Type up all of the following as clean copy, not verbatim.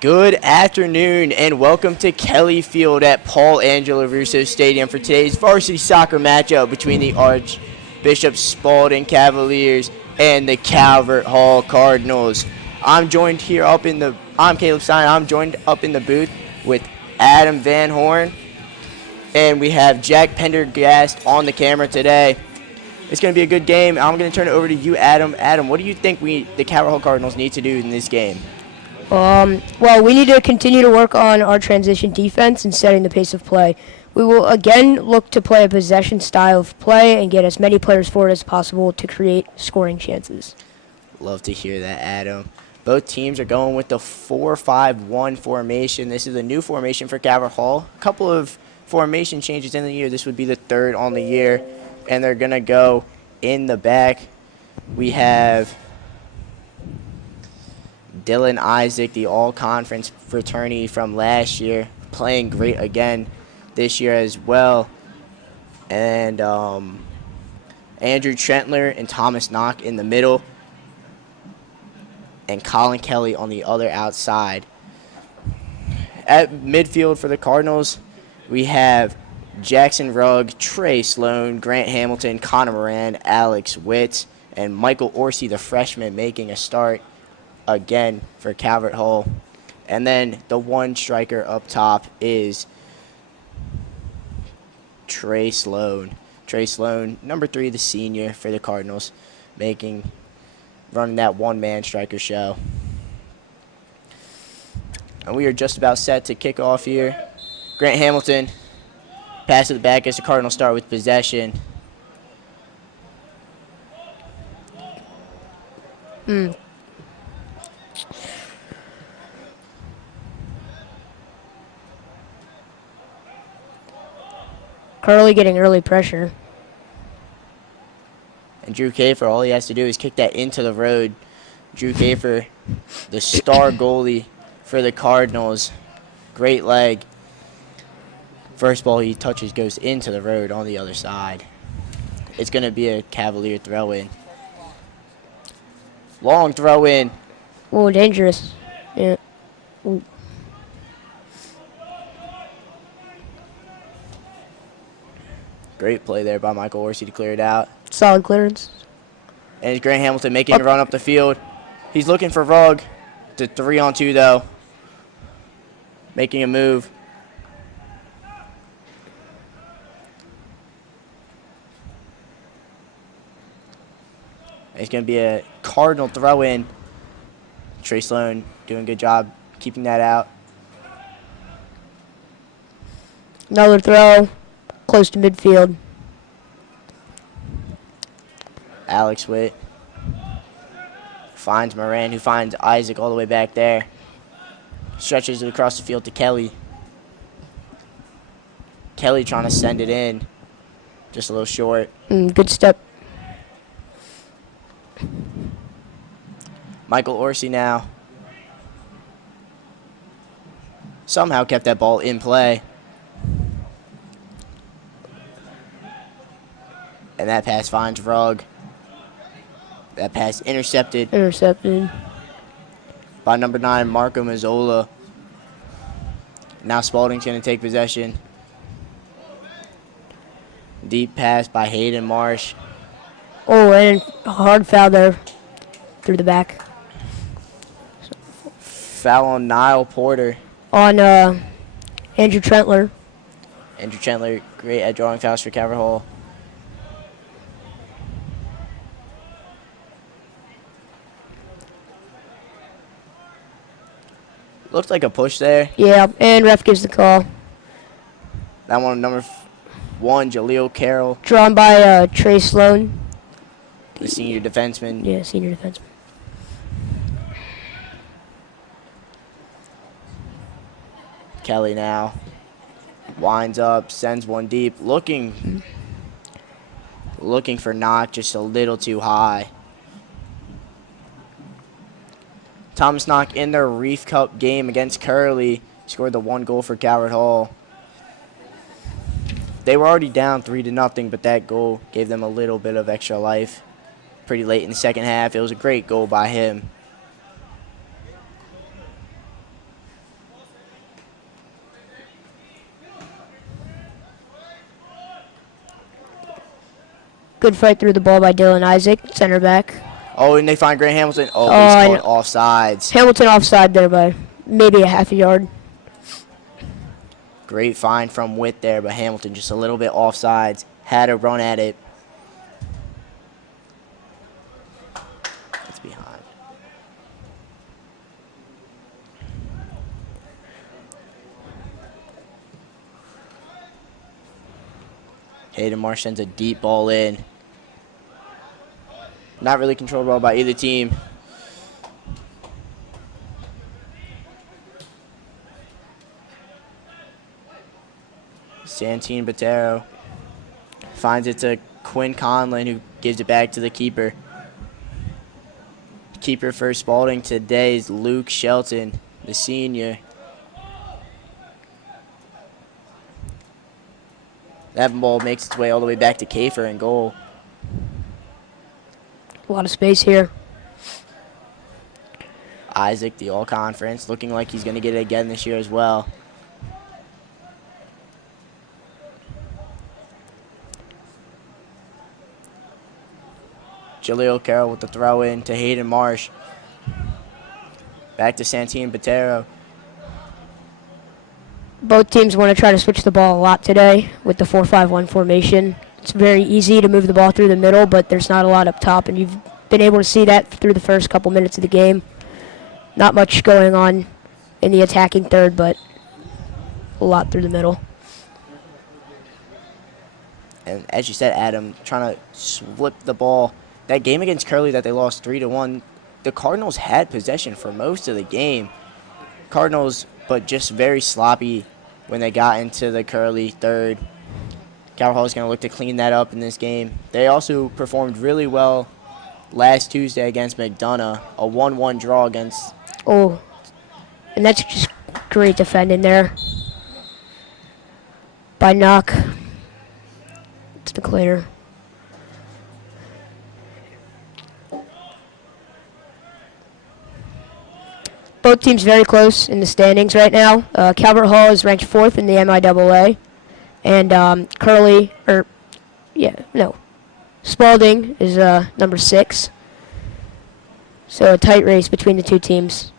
Good afternoon and welcome to Kelly Field at Paul Angelo Russo Stadium for today's varsity soccer matchup between the Archbishop Spalding Cavaliers and the Calvert Hall Cardinals. I'm Caleb Stein. I'm joined up in the booth with Adam Van Horn, and we have Jack Pendergast on the camera today. It's going to be a good game. I'm going to turn it over to you, Adam. Adam, what do you think the Calvert Hall Cardinals need to do in this game? Well, we need to continue to work on our transition defense and setting the pace of play. We will again look to play a possession style of play and get as many players forward as possible to create scoring chances. Love to hear that, Adam. Both teams are going with the 4-5-1 formation. This is a new formation for Calvert Hall. A couple of formation changes in the year. This would be the third on the year, and they're going to go in the back. We have Dylan Isaac, the all-conference fraternity from last year, playing great again this year as well. And Andrew Trentler and Thomas Knock in the middle, and Colin Kelly on the other outside. At midfield for the Cardinals, we have Jackson Rugg, Trey Sloan, Grant Hamilton, Connor Moran, Alex Witt, and Michael Orsi, the freshman, making a start again for Calvert Hall. And then the one striker up top is Trey Sloan. Trey Sloan, number 3, the senior for the Cardinals, running that one-man striker show. And we are just about set to kick off here. Grant Hamilton, pass to the back as the Cardinals start with possession. Curley getting early pressure. And Drew Kafer, all he has to do is kick that into the road. Drew Kafer, the star goalie for the Cardinals. Great leg. First ball he touches goes into the road on the other side. It's going to be a Cavalier throw-in. Long throw-in. Oh, dangerous. Yeah. Ooh. Great play there by Michael Orsi to clear it out. Solid clearance. And it's Grant Hamilton making a run up the field. He's looking for Rugg. It's a 3-on-2, though. Making a move. It's going to be a Cardinal throw-in. Trey Sloan doing a good job keeping that out. Another throw. Close to midfield. Alex Witt finds Moran, who finds Isaac all the way back there. Stretches it across the field to Kelly. Kelly trying to send it in. Just a little short. Good step. Michael Orsi now somehow kept that ball in play. And that pass finds Rugg. That pass intercepted. By number 9, Marco Mazzola. Now Spalding's going to take possession. Deep pass by Hayden Marsh. Oh, and a hard foul there through the back. Foul on Niall Porter. On Andrew Trentler. Andrew Trentler, great at drawing fouls for Calvert Hall. Looks like a push there. Yeah, and ref gives the call. That one, number 1, Jaleel Carroll. Drawn by Trey Sloan. The senior defenseman. Yeah, senior defenseman. Kelly now winds up, sends one deep, looking for Knock, just a little too high. Thomas Knock in their Reef Cup game against Curley scored the 1 goal for Calvert Hall. They were already down 3-0, but that goal gave them a little bit of extra life pretty late in the second half. It was a great goal by him. Good fight through the ball by Dylan Isaac, center back. Oh, and they find Grant Hamilton. Oh, he's called offsides. Hamilton offside there by maybe a half a yard. Great find from Witt there, but Hamilton just a little bit offsides. Had a run at it. It's behind. Hayden Marsh sends a deep ball in. Not really controlled well by either team. Santine Botero finds it to Quinn Conlon, who gives it back to the keeper. Keeper for Spalding today is Luke Shelton, the senior. That ball makes its way all the way back to Kafer in goal. A lot of space here. Isaac, the all-conference, looking like he's going to get it again this year as well. Jaleel Carroll with the throw in to Hayden Marsh. Back to Santine Botero. Both teams want to try to switch the ball a lot today with the 4-5-1 formation. It's very easy to move the ball through the middle, but there's not a lot up top, and you've been able to see that through the first couple minutes of the game. Not much going on in the attacking third, but a lot through the middle. And as you said, Adam, trying to flip the ball. That game against Curley that they lost 3-1, the Cardinals had possession for most of the game. Cardinals, but just very sloppy when they got into the Curley third. Calvert Hall is going to look to clean that up in this game. They also performed really well last Tuesday against McDonough, a 1-1 draw against. Oh, and that's just great defending there by Knock. It's the cleaner. Both teams very close in the standings right now. Calvert Hall is ranked 4th in the MIAA. And Spalding is number 6. So a tight race between the two teams.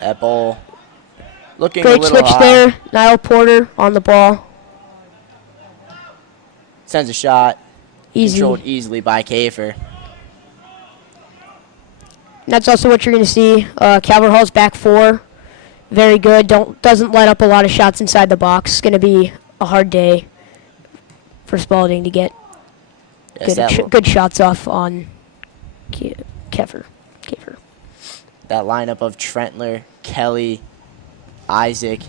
That ball looking great a little switch high. there. Niall Porter on the ball. Sends a shot. Easy. Controlled easily by Kafer. And that's also what you're going to see. Calvert Hall's back 4. Very good. Doesn't let up a lot of shots inside the box. It's going to be a hard day for Spalding to get good shots off on Kafer. That lineup of Trentler, Kelly, Isaac,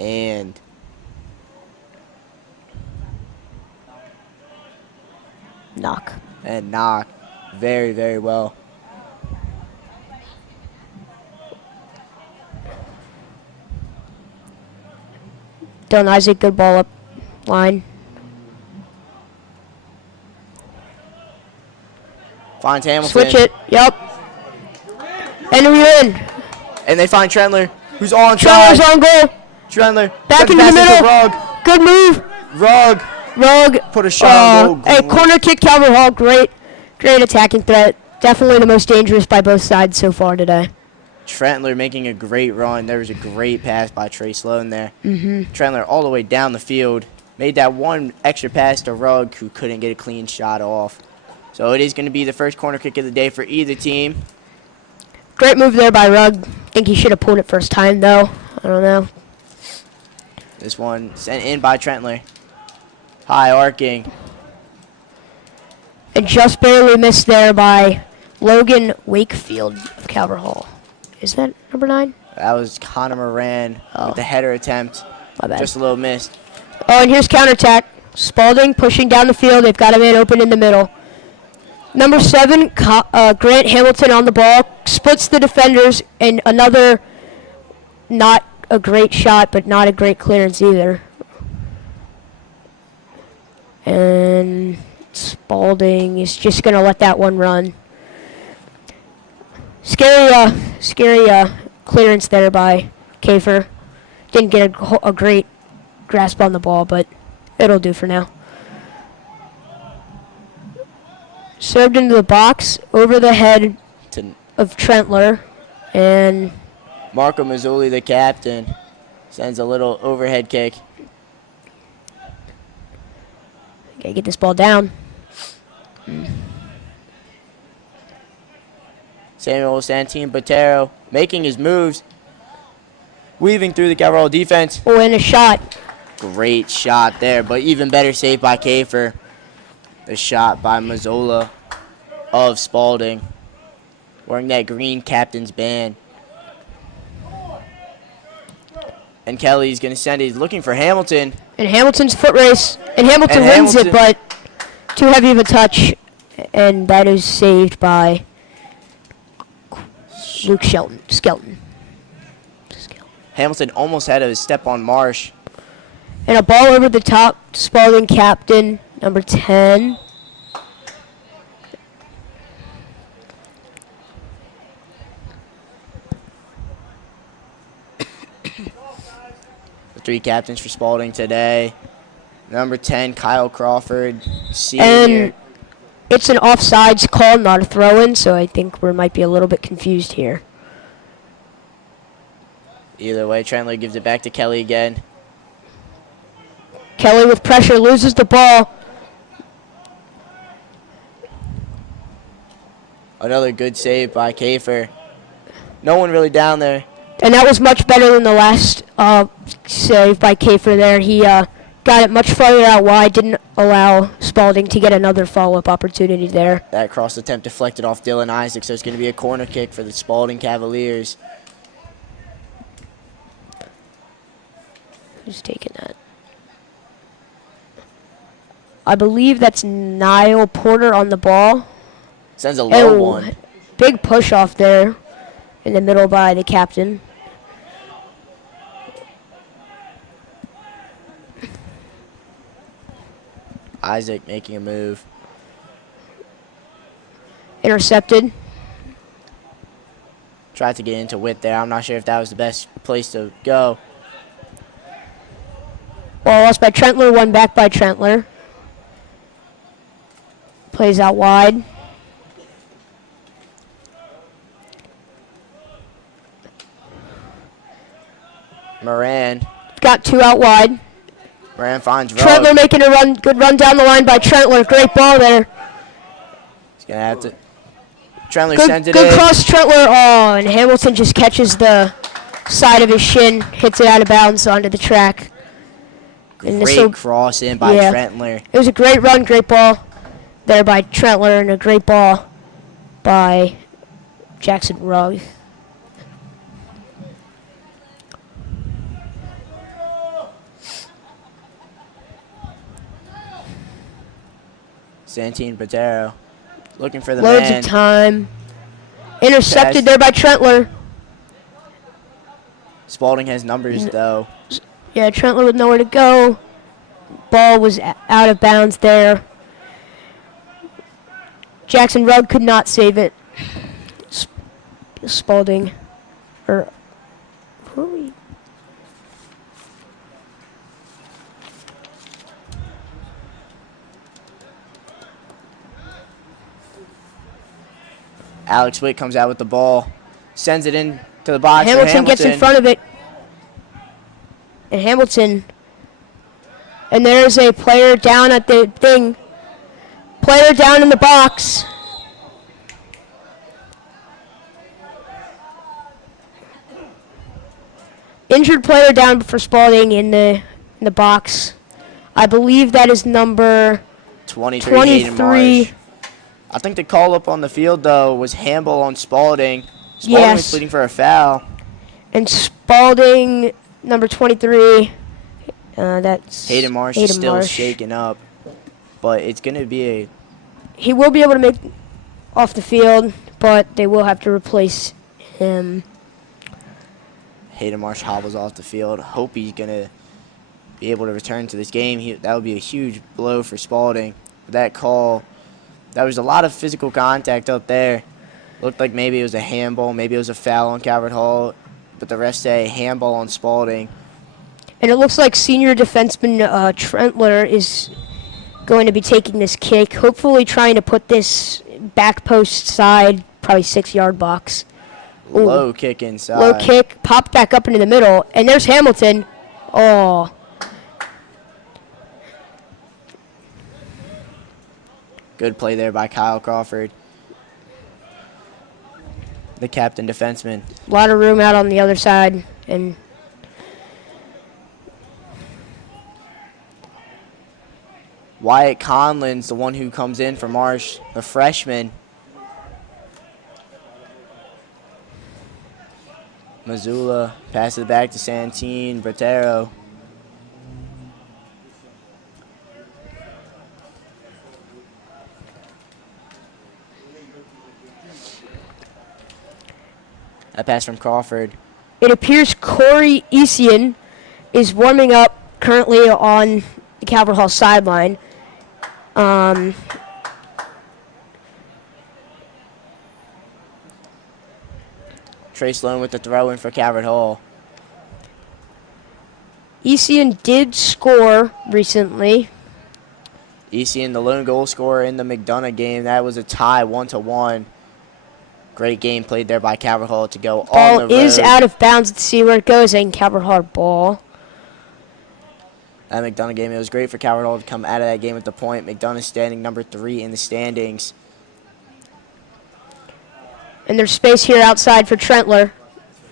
and Knock. Very, very well. Dylan Isaac, good ball up line. Finds Hamilton. Switch it. Yep. And we're in. And they find Trentler, who's on Trentler's on goal. Trentler. Back into the middle. Rugg. Good move. Rugg. Put a shot on goal. Hey, corner kick, Calvert Hall. Great attacking threat. Definitely the most dangerous by both sides so far today. Trentler making a great run. There was a great pass by Trey Sloan there. Mm-hmm. Trentler all the way down the field. Made that one extra pass to Rugg, who couldn't get a clean shot off. So it is going to be the first corner kick of the day for either team. Great move there by Rugg. Think he should have pulled it first time, though. I don't know. This one sent in by Trentler. High arcing. And just barely missed there by Logan Wakefield of Calvert Hall. Is that number 9? That was Connor Moran with the header attempt. My bad. Just a little missed. Oh, and here's counterattack. Spalding pushing down the field. They've got a man open in the middle. Number 7, Grant Hamilton on the ball. Splits the defenders, and another not a great shot, but not a great clearance either. And Spalding is just going to let that one run. Scary clearance there by Kafer. Didn't get a great grasp on the ball, but it'll do for now. Served into the box over the head To of Trentler. And Marco Mazzoli, the captain, sends a little overhead kick. gotta get this ball down. Samuel Santine Botero making his moves, weaving through the Calverall defense. Oh, and a shot. Great shot there, but even better save by Kafer. The shot by Mazzola of Spalding, wearing that green captain's band. And Kelly's going to send it. He's looking for Hamilton. And Hamilton's foot race. And Hamilton And wins Hamilton- it, but too heavy of a touch. And that is saved by Luke Skelton. Hamilton almost had a step on Marsh. And a ball over the top to Spalding captain, number 10. The three captains for Spalding today. Number 10, Kyle Crawford, senior. And it's an offsides call, not a throw-in, so I think we might be a little bit confused here. Either way, Trentler gives it back to Kelly again. Kelly with pressure loses the ball. Another good save by Kafer. No one really down there. And that was much better than the last save by Kafer there. He got it much farther out wide, didn't allow Spalding to get another follow-up opportunity there. That cross attempt deflected off Dylan Isaac, so it's going to be a corner kick for the Spalding Cavaliers. Who's taking that? I believe that's Niall Porter on the ball. Sends a low Oh, one. big push off there in the middle by the captain. Isaac making a move. Intercepted. Tried to get into Witt there. I'm not sure if that was the best place to go. Ball lost by Trentler, one back by Trentler. Plays out wide. Moran. Got two out wide. Moran finds Trentler Rugg. making a run, good run down the line by Trentler. Great ball there. He's going to have to. Trentler sends it Good in. cross, Trentler. Oh, and Hamilton just catches the side of his shin, hits it out of bounds onto the track. And Great cross in by Trentler. It was a great run, great ball there by Trentler, and a great ball by Jackson Rugg. Santine Botero looking for the Loads man. of time. Intercepted Pass. there by Trentler. Spalding has numbers, though. Yeah, Trentler with nowhere to go. Ball was out of bounds there. Jackson Rugg could not save it. Spalding. Or who are we? Alex Witt comes out with the ball. Sends it in to the box. for Hamilton gets in front of it. And Hamilton. And there's a player down at the thing. Player down in the box. Injured player down for Spalding in the box. I believe that is number 23. Hayden 23. Marsh. I think the call up on the field, though, was handball on Spalding. Spalding was Yes. pleading for a foul. And Spalding, number 23. That's Hayden Marsh is still shaken up. But it's going to be a... He will be able to make off the field, but they will have to replace him. Hayden Marsh hobbles off the field. Hope he's going to be able to return to this game. That would be a huge blow for Spalding. That call, there was a lot of physical contact up there. Looked like maybe it was a handball, maybe it was a foul on Calvert Hall, but the refs say handball on Spalding. And it looks like senior defenseman Trentler is going to be taking this kick, hopefully trying to put this back post side, probably 6-yard box. Ooh. Low kick inside. Low kick, popped back up into the middle, and there's Hamilton. Oh. Good play there by Kyle Crawford, the captain defenseman. A lot of room out on the other side, and Wyatt Conlin's the one who comes in for Marsh, the freshman. Missoula passes it back to Santine Bratero. That pass from Crawford. it appears Corey Esian is warming up currently on the Calvert Hall sideline. Trey Sloan with the throw in for Calvert Hall. Esian did score recently. Esian, the lone goal scorer in the McDonough game. That was a tie, 1-1. Great game played there by Calvert Hall to go on Ball the road. is out of bounds. Let's see where it goes. And Calvert Hall ball. That McDonough game, it was great for Calvert Hall to come out of that game with the point. McDonough standing number 3 in the standings. And there's space here outside for Trentler.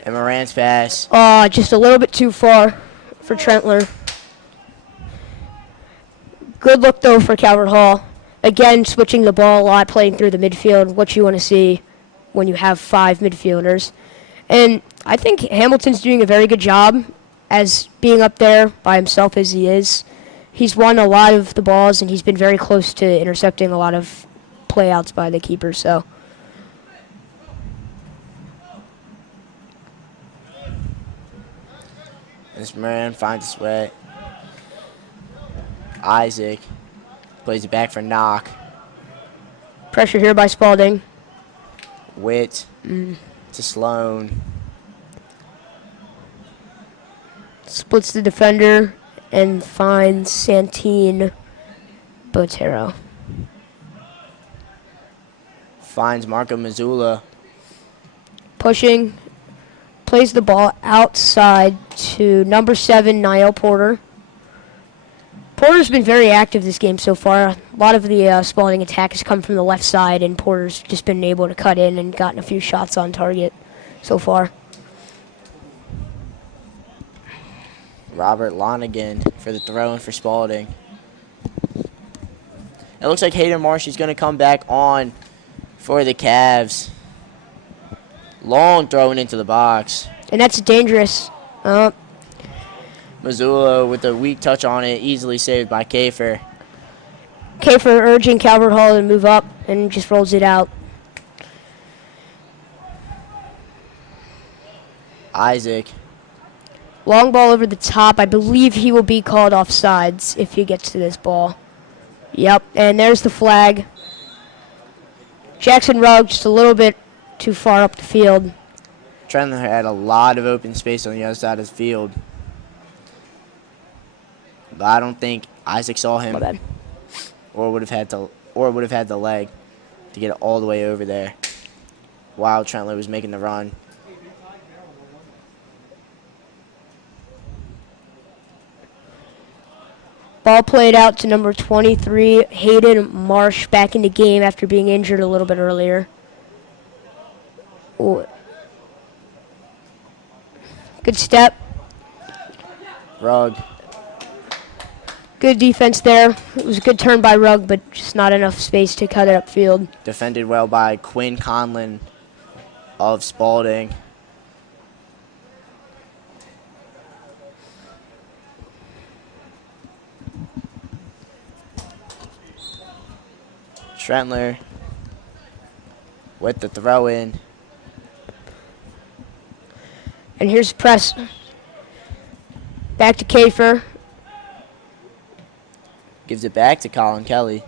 And Moran's pass. Just a little bit too far for Trentler. Good look, though, for Calvert Hall. Again, switching the ball a lot, playing through the midfield, what you want to see when you have 5 midfielders. And I think Hamilton's doing a very good job as being up there by himself as he is. He's won a lot of the balls, and he's been very close to intercepting a lot of playouts by the keeper. So This Moran finds his way. Isaac plays it back for Knock. pressure here by Spalding. Witt to Sloan. Splits the defender and finds Santine Botero. Finds Marco Missoula. Pushing. Plays the ball outside to number 7, Niall Porter. Porter's been very active this game so far. A lot of the Spalding attack has come from the left side, and Porter's just been able to cut in and gotten a few shots on target so far. Robert Lonigan for the throw-in for Spalding. It looks like Hayden Marsh is going to come back on for the Cavs. Long throwing into the box. And that's dangerous. Missoula with a weak touch on it, easily saved by Kafer. Kafer urging Calvert Hall to move up and just rolls it out. Isaac. Long ball over the top. I believe he will be called offsides if he gets to this ball. Yep, and there's the flag. Jackson Rugg just a little bit too far up the field. Trentler had a lot of open space on the other side of the field. But I don't think Isaac saw him. My bad. Or would have had the leg to get it all the way over there while Trentler was making the run. Ball played out to number 23, Hayden Marsh, back in the game after being injured a little bit earlier. Ooh. Good step. Rugg. Good defense there. It was a good turn by Rugg, but just not enough space to cut it upfield. Defended well by Quinn Conlon of Spalding. Trentler with the throw in. And here's the press. Back to Kafer. Gives it back to Colin Kelly.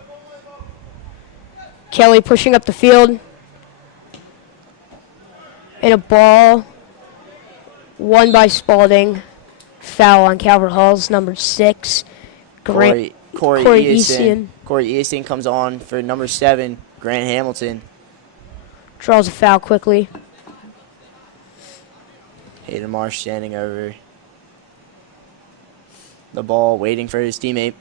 Kelly pushing up the field. And a ball won by Spalding. Foul on Calvert Hall's number 6. Corey Corey Easton. Corey Easton comes on for number 7, Grant Hamilton. Draws a foul quickly. Hayden Marsh standing over the ball, waiting for his teammate.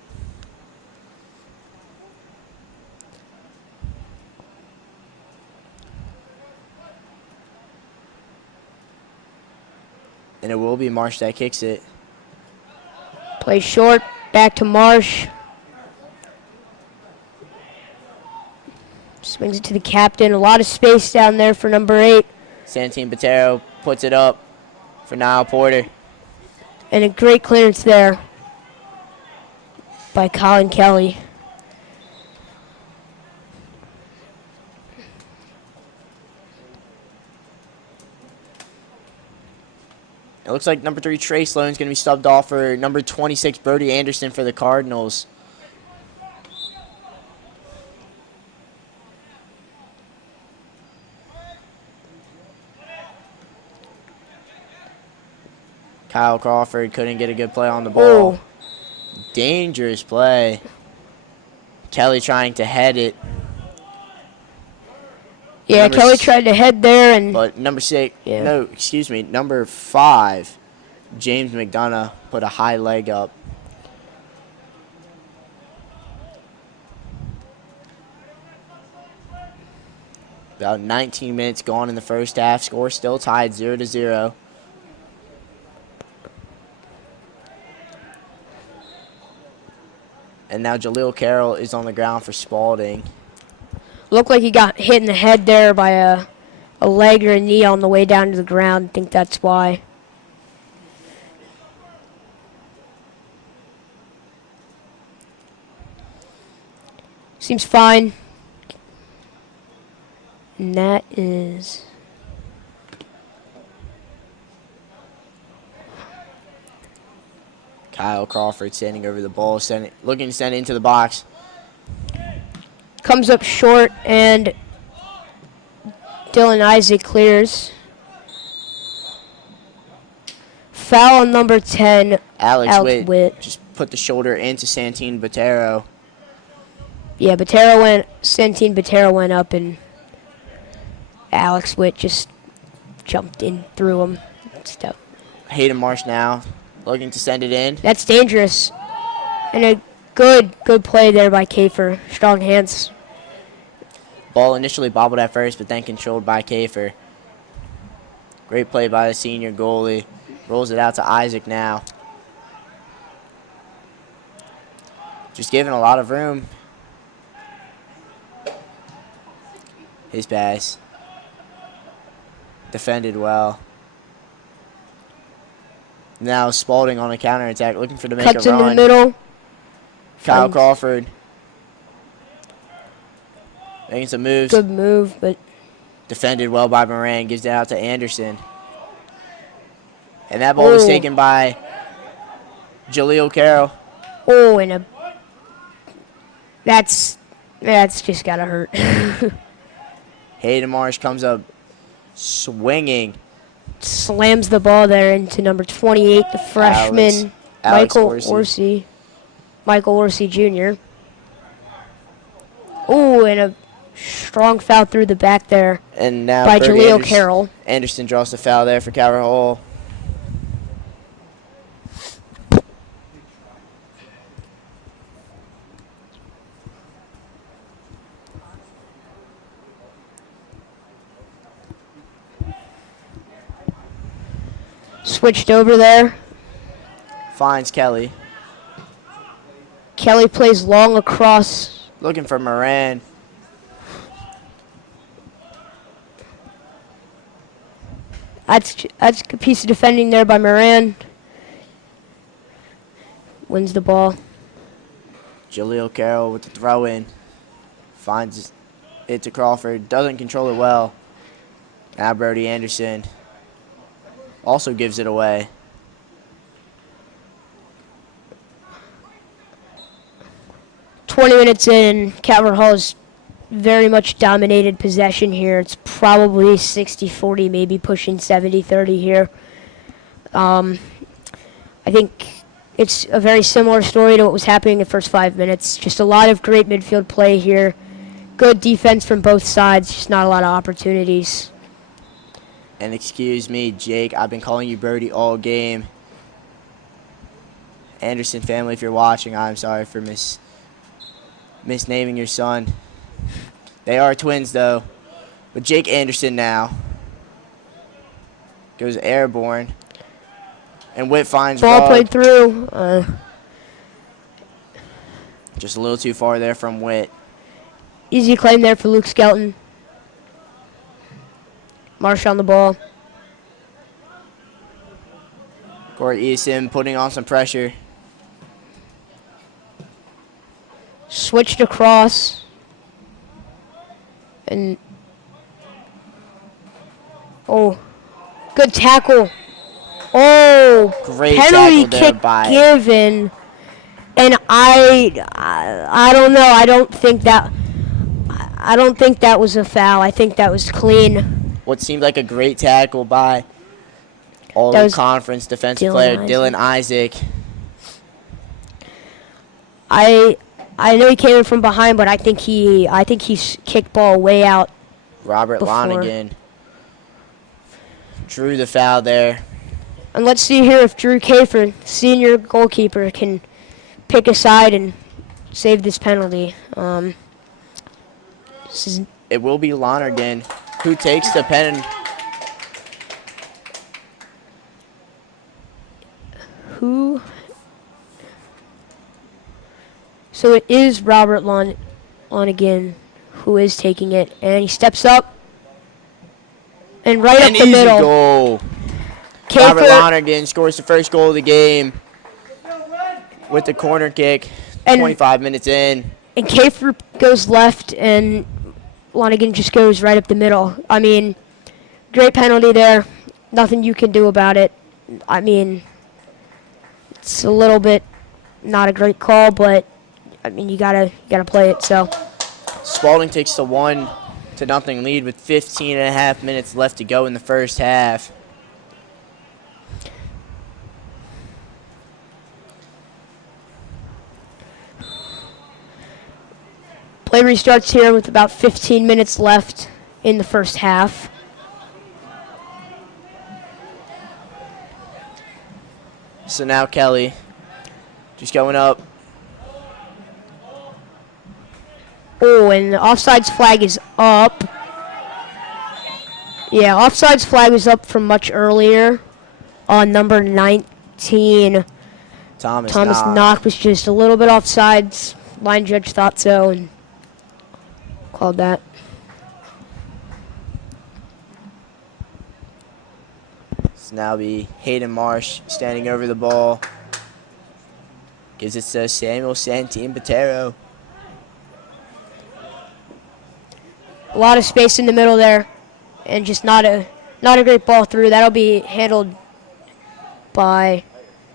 And it will be Marsh that kicks it. Play short, back to Marsh. Swings it to the captain. A lot of space down there for number 8. Santine Botero puts it up for Niall Porter. And a great clearance there by Colin Kelly. It looks like number 3, Trey Sloan, is going to be subbed off for number 26, Brody Anderson for the Cardinals. Kyle Crawford couldn't get a good play on the ball. Oh. Dangerous play. Kelly trying to head it. Yeah, Kelly tried to head there, and but number 6, yeah. no, excuse me, number 5, James McDonough put a high leg up. About 19 minutes gone in the first half. Score still tied 0-0. And now Jaleel Carroll is on the ground for Spalding. looked like he got hit in the head there by a leg or a knee on the way down to the ground. I think that's why. Seems fine. And that is... Kyle Crawford standing over the ball, looking to send it into the box. Comes up short, and Dylan Isaac clears. Foul on number 10, Alex Witt just put the shoulder into Santine Botero. Yeah, Santine Botero went up, and Alex Witt just jumped in through him. Stuff. Hayden Marsh now looking to send it in. That's dangerous. And a good play there by Kafer. Strong hands. Ball initially bobbled at first, but then controlled by Kafer. Great play by the senior goalie. Rolls it out to Isaac now. Just giving a lot of room. His pass. Defended well. Now Spalding on a counterattack, looking for to make Cuts a run. in the middle. Kyle Crawford making some moves. Good move, but Defended well by Moran. Gives it out to Anderson. And that ball was taken by Jaleel Carroll. Oh, and that's just gotta hurt. Hayden Marsh comes up swinging. Slams the ball there into number 28, the freshman, Michael Orsi Jr. Oh, and a strong foul through the back there And now by Jaleel Carroll. Anderson draws the foul there for Calvert Hall. Switched over there. Finds Kelly. Kelly plays long across. Looking for Moran. That's a good piece of defending there by Moran. Wins the ball. Jaleel Carroll with the throw in. Finds it to Crawford. Doesn't control it well. Now Brody Anderson also gives it away. .20 in, Calvert Hall has very much dominated possession here. It's probably 60-40, maybe pushing 70-30 here. I think It's a very similar story to what was happening in the first 5 minutes. Just a lot of great midfield play here. Good defense from both sides, just not a lot of opportunities. And excuse me, Jake, I've been calling you Birdie all game. Anderson family, if you're watching, I'm sorry for misnaming your son. They are twins, though. But Jake Anderson now goes airborne. And Witt finds Ball Rugg. played through. Just a little too far there from Witt. Easy claim there for Luke Skelton. Marsh on the ball. Corey Eason putting on some pressure. Switched across. And oh, good tackle. Oh, Great penalty tackle there kick by given. And I don't know. I don't think that was a foul. I think that was clean. what seemed like a great tackle by all-conference defensive player Dylan Isaac. I know he came in from behind, but I think he kicked ball way out. Robert before. Lonigan drew the foul there. And let's see here if Drew Kafer, senior goalkeeper, can pick a side and save this penalty. It will be Lonergan who takes the pen. Who? So it is Robert Lonigan who is taking it, and he steps up and right up the Easy middle. Goal. Robert Lonergan scores the first goal of the game with the corner kick. 25 minutes in. And Kafer goes left, and Lonigan just goes right up the middle. I mean, great penalty there. Nothing you can do about it. I mean, it's a little bit not a great call, but I mean you gotta play it. So Spalding takes the 1-0 lead with 15.5 minutes left to go in the first half. Play restarts here with about 15 minutes left in the first half. So now Kelly just going up. Oh, and the offsides flag is up. Yeah, offsides flag was up from much earlier on number 19. Thomas Knock was just a little bit offsides. Line judge thought so and called that. It's now be Hayden Marsh standing over the ball. Gives it to Samuel Santine Patero. A lot of space in the middle there, and just not a great ball through. That'll be handled by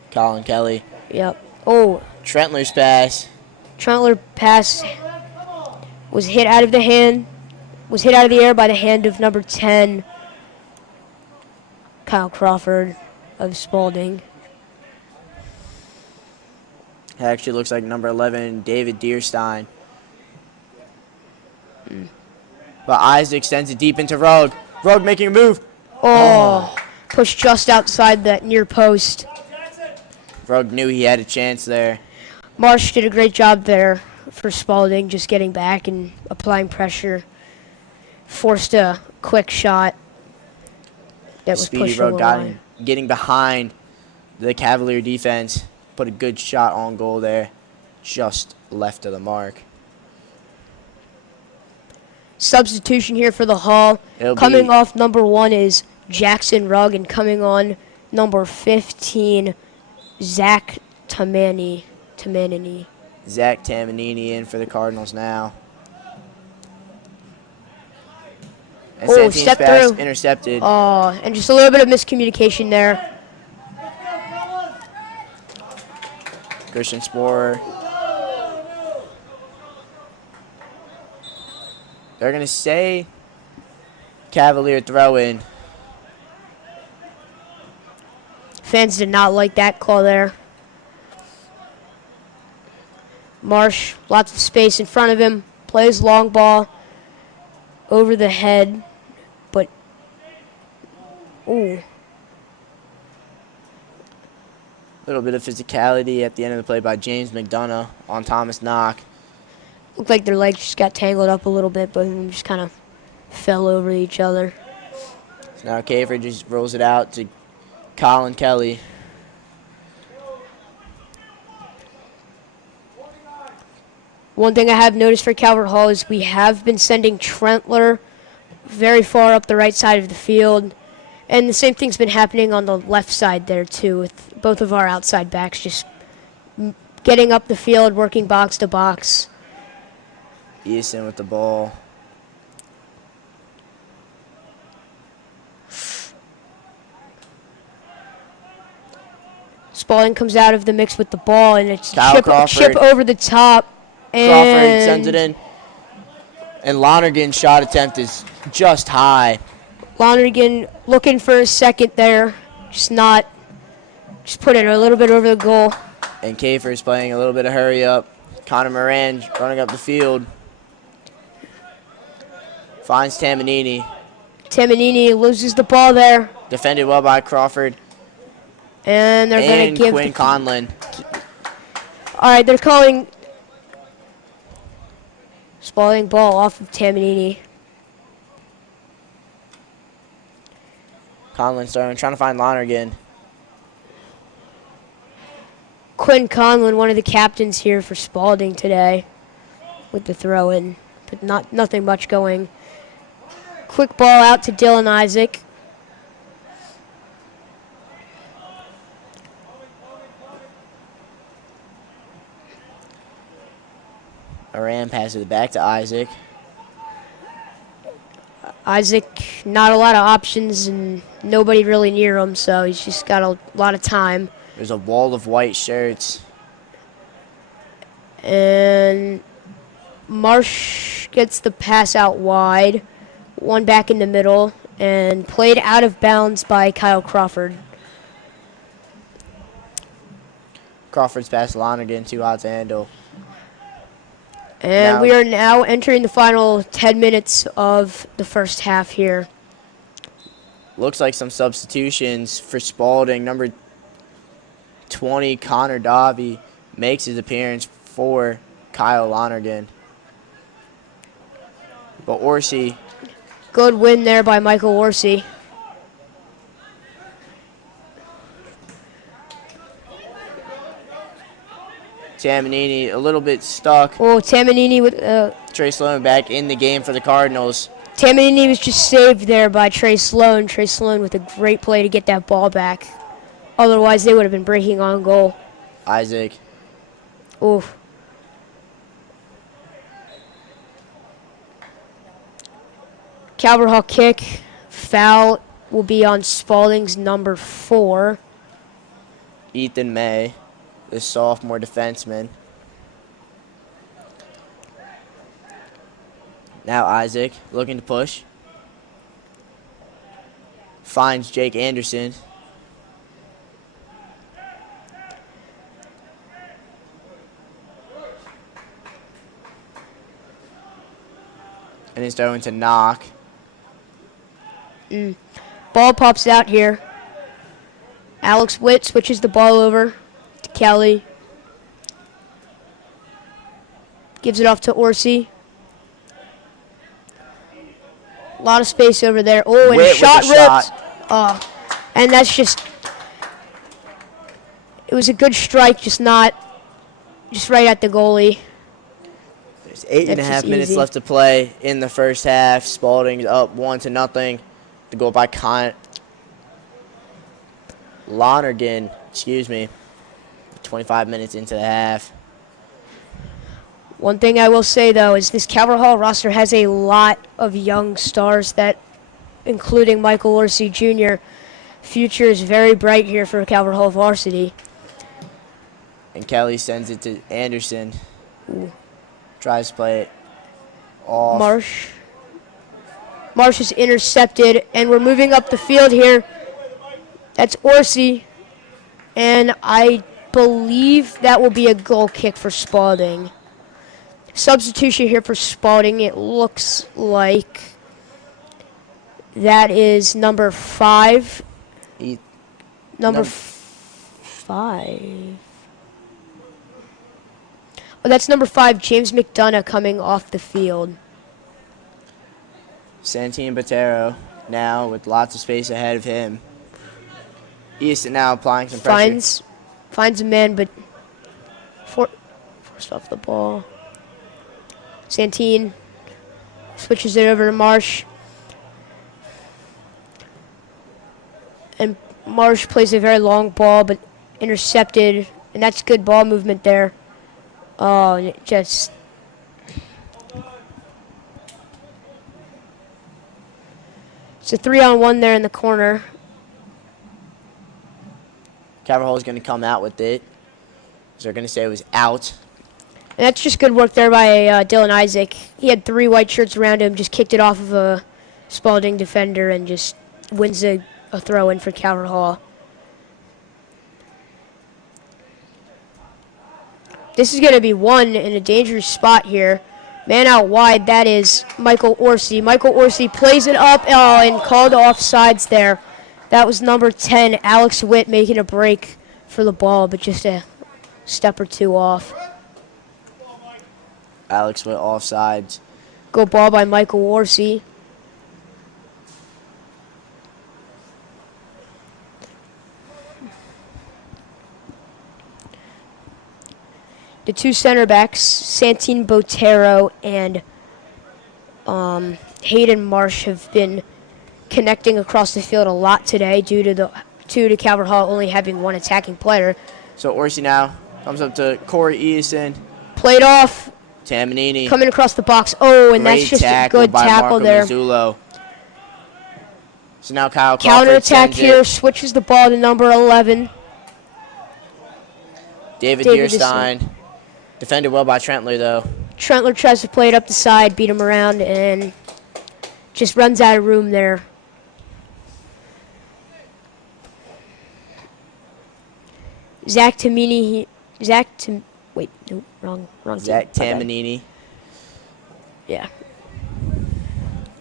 Colin Kelly. Yep. Oh, Trentler's pass. Trentler pass was hit out of the air by the hand of number 10, Kyle Crawford of Spalding. It actually looks like number 11, David Deerstein. But Isaac sends it deep into Rugg. Rugg making a move. Oh, pushed just outside that near post. Rugg knew he had a chance there. Marsh did a great job there for Spalding, just getting back and applying pressure. Forced a quick shot that was Speedy pushed Rugg over the line. getting behind the Cavalier defense. Put a good shot on goal there. Just left of the mark. Substitution here for the Hall. Coming off number 1 is Jackson Rugg, and coming on number 15, Zach Tamanini. Zach Tamanini in for the Cardinals now. And Santine's step pass through. Intercepted. Oh, and just a little bit of miscommunication there. Christian Sporer. They're going to say Cavalier throw-in. Fans did not like that call there. Marsh, lots of space in front of him, plays long ball over the head, but, ooh. A little bit of physicality at the end of the play by James McDonough on Thomas Knock. Looked like their legs just got tangled up a little bit, but just kind of fell over each other. So now Kafer just rolls it out to Colin Kelly. One thing I have noticed for Calvert Hall is we have been sending Trentler very far up the right side of the field. And the same thing's been happening on the left side there, too, with both of our outside backs just getting up the field, working box to box. Eason with the ball. Spalding comes out of the mix with the ball, and it's chip over the top. And Crawford sends it in. And Lonergan's shot attempt is just high. Lonergan looking for a second there. Just put it a little bit over the goal. And Kafer's playing a little bit of hurry up. Connor Moran running up the field. Finds Tamanini. Tamanini loses the ball there. Defended well by Crawford. And they're going to give Quinn Conlon. All right, they're calling Spalding ball off of Tamanini. Conlon trying to find Lonergan. Quinn Conlon, one of the captains here for Spalding today, with the throw-in, but nothing much going. Quick ball out to Dylan Isaac. Moran passes it back to Isaac. Isaac, not a lot of options and nobody really near him, so he's just got a lot of time. There's a wall of white shirts. And Marsh gets the pass out wide. One back in the middle and played out of bounds by Kyle Crawford. Crawford's past Lonergan, 2 outs to handle. And we are now entering the final 10 minutes of the first half here. Looks like some substitutions for Spalding. Number 20, Connor Davi, makes his appearance for Kyle Lonergan. But Orsi. Good win there by Michael Orsi. Tamanini a little bit stuck. Oh, Tamanini with Trey Sloan back in the game for the Cardinals. Tamanini was just saved there by Trey Sloan. Trey Sloan with a great play to get that ball back. Otherwise, they would have been breaking on goal. Isaac. Oof. Calvert Hall kick. Foul will be on Spalding's number 4. Ethan May, the sophomore defenseman. Now Isaac looking to push. Finds Jake Anderson. And he's throwing to Knock. Ball pops out here. Alex Witt switches the ball over to Kelly. Gives it off to Orsi. A lot of space over there. Oh, and Witt shot with the ripped. shot. And that's just, it was a good strike, just right at the goalie. There's 8.5 minutes left to play in the first half. Spalding's up 1-0. The goal by Lonergan, 25 minutes into the half. One thing I will say, though, is this Calvert Hall roster has a lot of young stars including Michael Orsi Jr. Future is very bright here for Calvert Hall Varsity. And Kelly sends it to Anderson. Ooh. Tries to play it off. Marsh is intercepted, and we're moving up the field here. That's Orsi, and I believe that will be a goal kick for Spalding. Substitution here for Spalding. It looks like that is number 5. E- Number num- 5. Oh, that's number 5, James McDonough, coming off the field. Santine Botero now with lots of space ahead of him. Easton now applying some pressure. Finds a man, but forced off the ball. Santine switches it over to Marsh. And Marsh plays a very long ball, but intercepted. And that's good ball movement there. Oh, and it just... It's a 3-on-1 there in the corner. Calvert is going to come out with it. So they're going to say it was out. And that's just good work there by Dylan Isaac. He had 3 white shirts around him, just kicked it off of a Spalding defender and just wins a throw-in for Calvert Hall. This is going to be one in a dangerous spot here. Man out wide, that is Michael Orsi. Michael Orsi plays it up and called offsides there. That was number 10, Alex Witt, making a break for the ball, but just a step or 2 off. Alex Witt offsides. Good ball by Michael Orsi. The 2 center backs, Santine Botero and Hayden Marsh, have been connecting across the field a lot today due to Calvert Hall only having 1 attacking player. So Orsi now comes up to Corey Eason. Played off. Tamanini. Coming across the box. Oh, and Great that's just a good by tackle Marco there. Mazzulo. So now Kyle Crawford Counterattack sends here, it. switches the ball to number 11. David Deerstein. Defended well by Trentler, though. Trentler tries to play it up the side, beat him around, and just runs out of room there. Zach Tamanini. Wait, no, wrong. Zach team. My bad. Tamanini Yeah.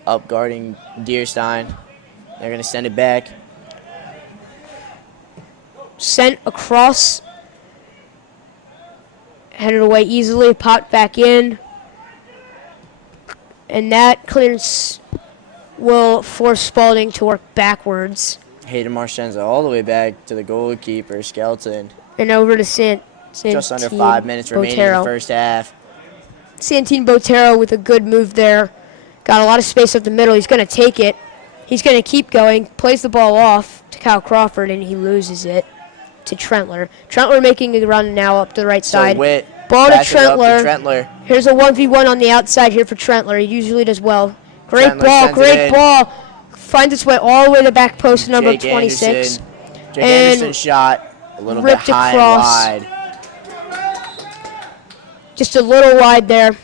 up guarding Deerstein. They're going to send it back. Sent across. Headed away easily, popped back in. And that clearance will force Spalding to work backwards. Hayden Marsh sends it all the way back to the goalkeeper, Skelton. And over to Santine Just under 5 minutes remaining in the first half. Santine Botero with a good move there. Got a lot of space up the middle. He's going to take it. He's going to keep going. Plays the ball off to Kyle Crawford, and he loses it to Trentler. Trentler making a run now up to the right side. Witt ball to passes up Trentler. Here's a 1v1 on the outside here for Trentler. He usually does well. Great Trentler great ball. Finds its way all the way to the back post, number 26. Jake Anderson shot a little bit ripped high across. and wide. Just a little wide there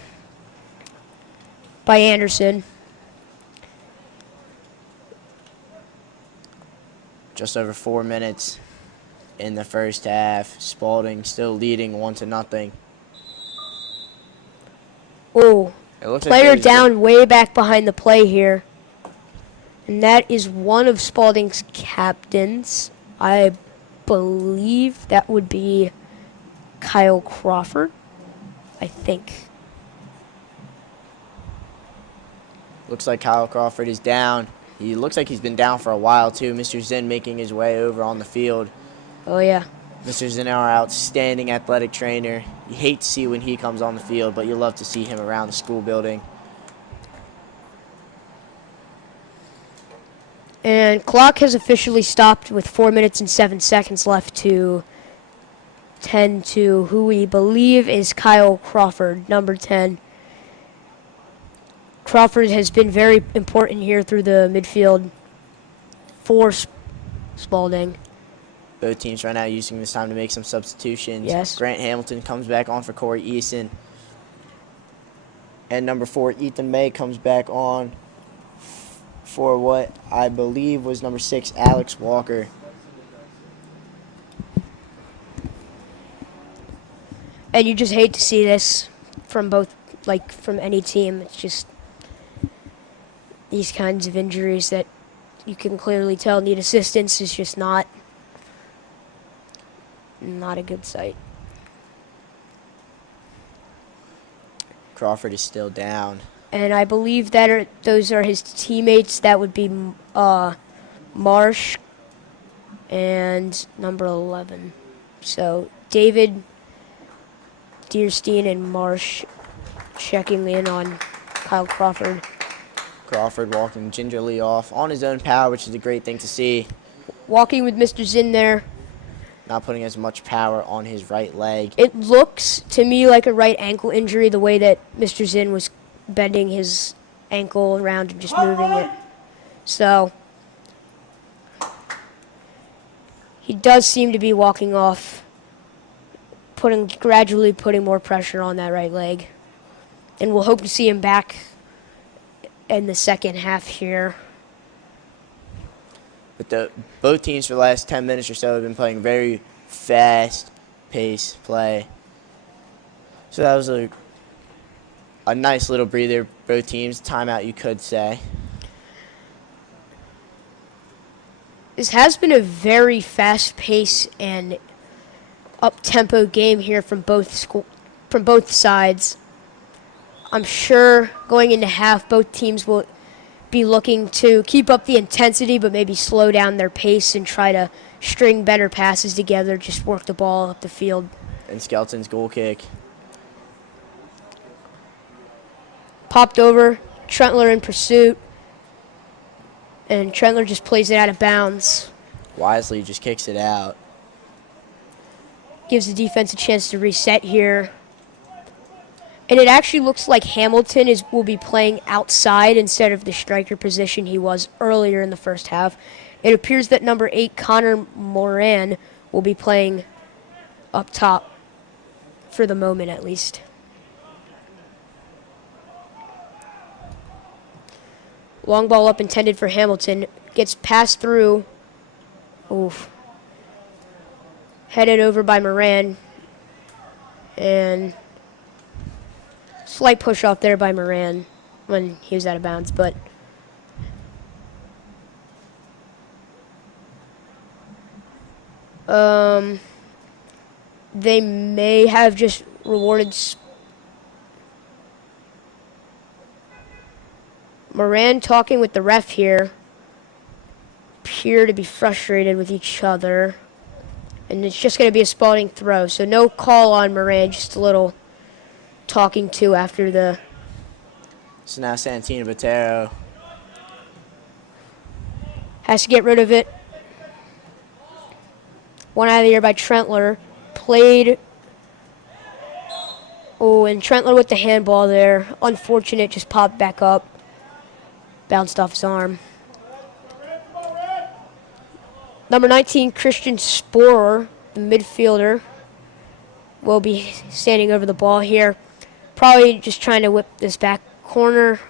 by Anderson. Just over 4 minutes in the first half. Spalding still leading 1-0. Oh, player like down way back behind the play here. And that is one of Spalding's captains. I believe that would be Kyle Crawford, I think. Looks like Kyle Crawford is down. He looks like he's been down for a while, too. Mr. Zinn making his way over on the field. Oh, yeah. Mr. Zinn, our outstanding athletic trainer. You hate to see when he comes on the field, but you love to see him around the school building. And clock has officially stopped with 4 minutes and 7 seconds left to tend to who we believe is Kyle Crawford, number 10. Crawford has been very important here through the midfield for Spalding. Both teams right now using this time to make some substitutions. Yes. Grant Hamilton comes back on for Corey Eason. And number 4, Ethan May, comes back on for what I believe was number 6, Alex Walker. And you just hate to see this from both like from any team. It's just these kinds of injuries that you can clearly tell need assistance is just not a good sight. Crawford is still down. And I believe that those are his teammates. That would be Marsh and number 11. So David, Deerstein, and Marsh checking in on Kyle Crawford. Crawford walking gingerly off on his own power, which is a great thing to see. Walking with Mr. Zinn there. Not putting as much power on his right leg. It looks to me like a right ankle injury, the way that Mr. Zinn was bending his ankle around and just moving it. So he does seem to be walking off, gradually putting more pressure on that right leg. And we'll hope to see him back in the second half here. But both teams for the last 10 minutes or so have been playing very fast-paced play. So that was a nice little breather, both teams. Timeout, you could say. This has been a very fast-paced and up-tempo game here from both sides. I'm sure going into half, both teams will be looking to keep up the intensity, but maybe slow down their pace and try to string better passes together, just work the ball up the field. And Skelton's goal kick. Popped over, Trentler in pursuit, and Trentler just plays it out of bounds. Wisely just kicks it out. Gives the defense a chance to reset here. And it actually looks like Hamilton will be playing outside instead of the striker position he was earlier in the first half. It appears that number 8, Connor Moran, will be playing up top for the moment at least. Long ball up intended for Hamilton. Gets passed through. Oof. Headed over by Moran. And slight push off there by Moran when he was out of bounds, but they may have just rewarded Moran talking with the ref here. Appear to be frustrated with each other. And it's just going to be a Spalding throw. So no call on Moran, just a little talking to after the... So now Santino Botero has to get rid of it. One out of the air by Trentler. Played. Oh, and Trentler with the handball there. Unfortunate, just popped back up. Bounced off his arm. Number 19, Christian Sporer, the midfielder, will be standing over the ball here. Probably just trying to whip this back corner.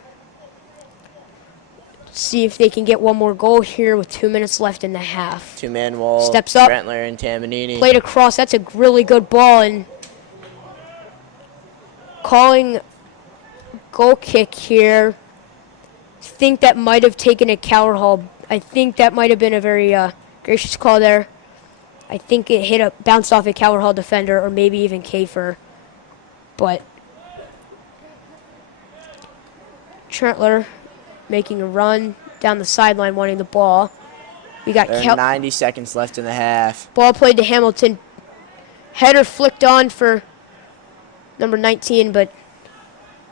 See if they can get one more goal here with 2 minutes left in the half. Two-man wall. Steps up. Trentler and Tamanini. Played across. That's a really good ball. And calling goal kick here. I think that might have taken a Coward. I think that might have been a very gracious call there. I think it bounced off a Coward Hall defender or maybe even Kafer. But Trentler making a run down the sideline wanting the ball. We got 90 seconds left in the half. Ball played to Hamilton. Header flicked on for number 19, but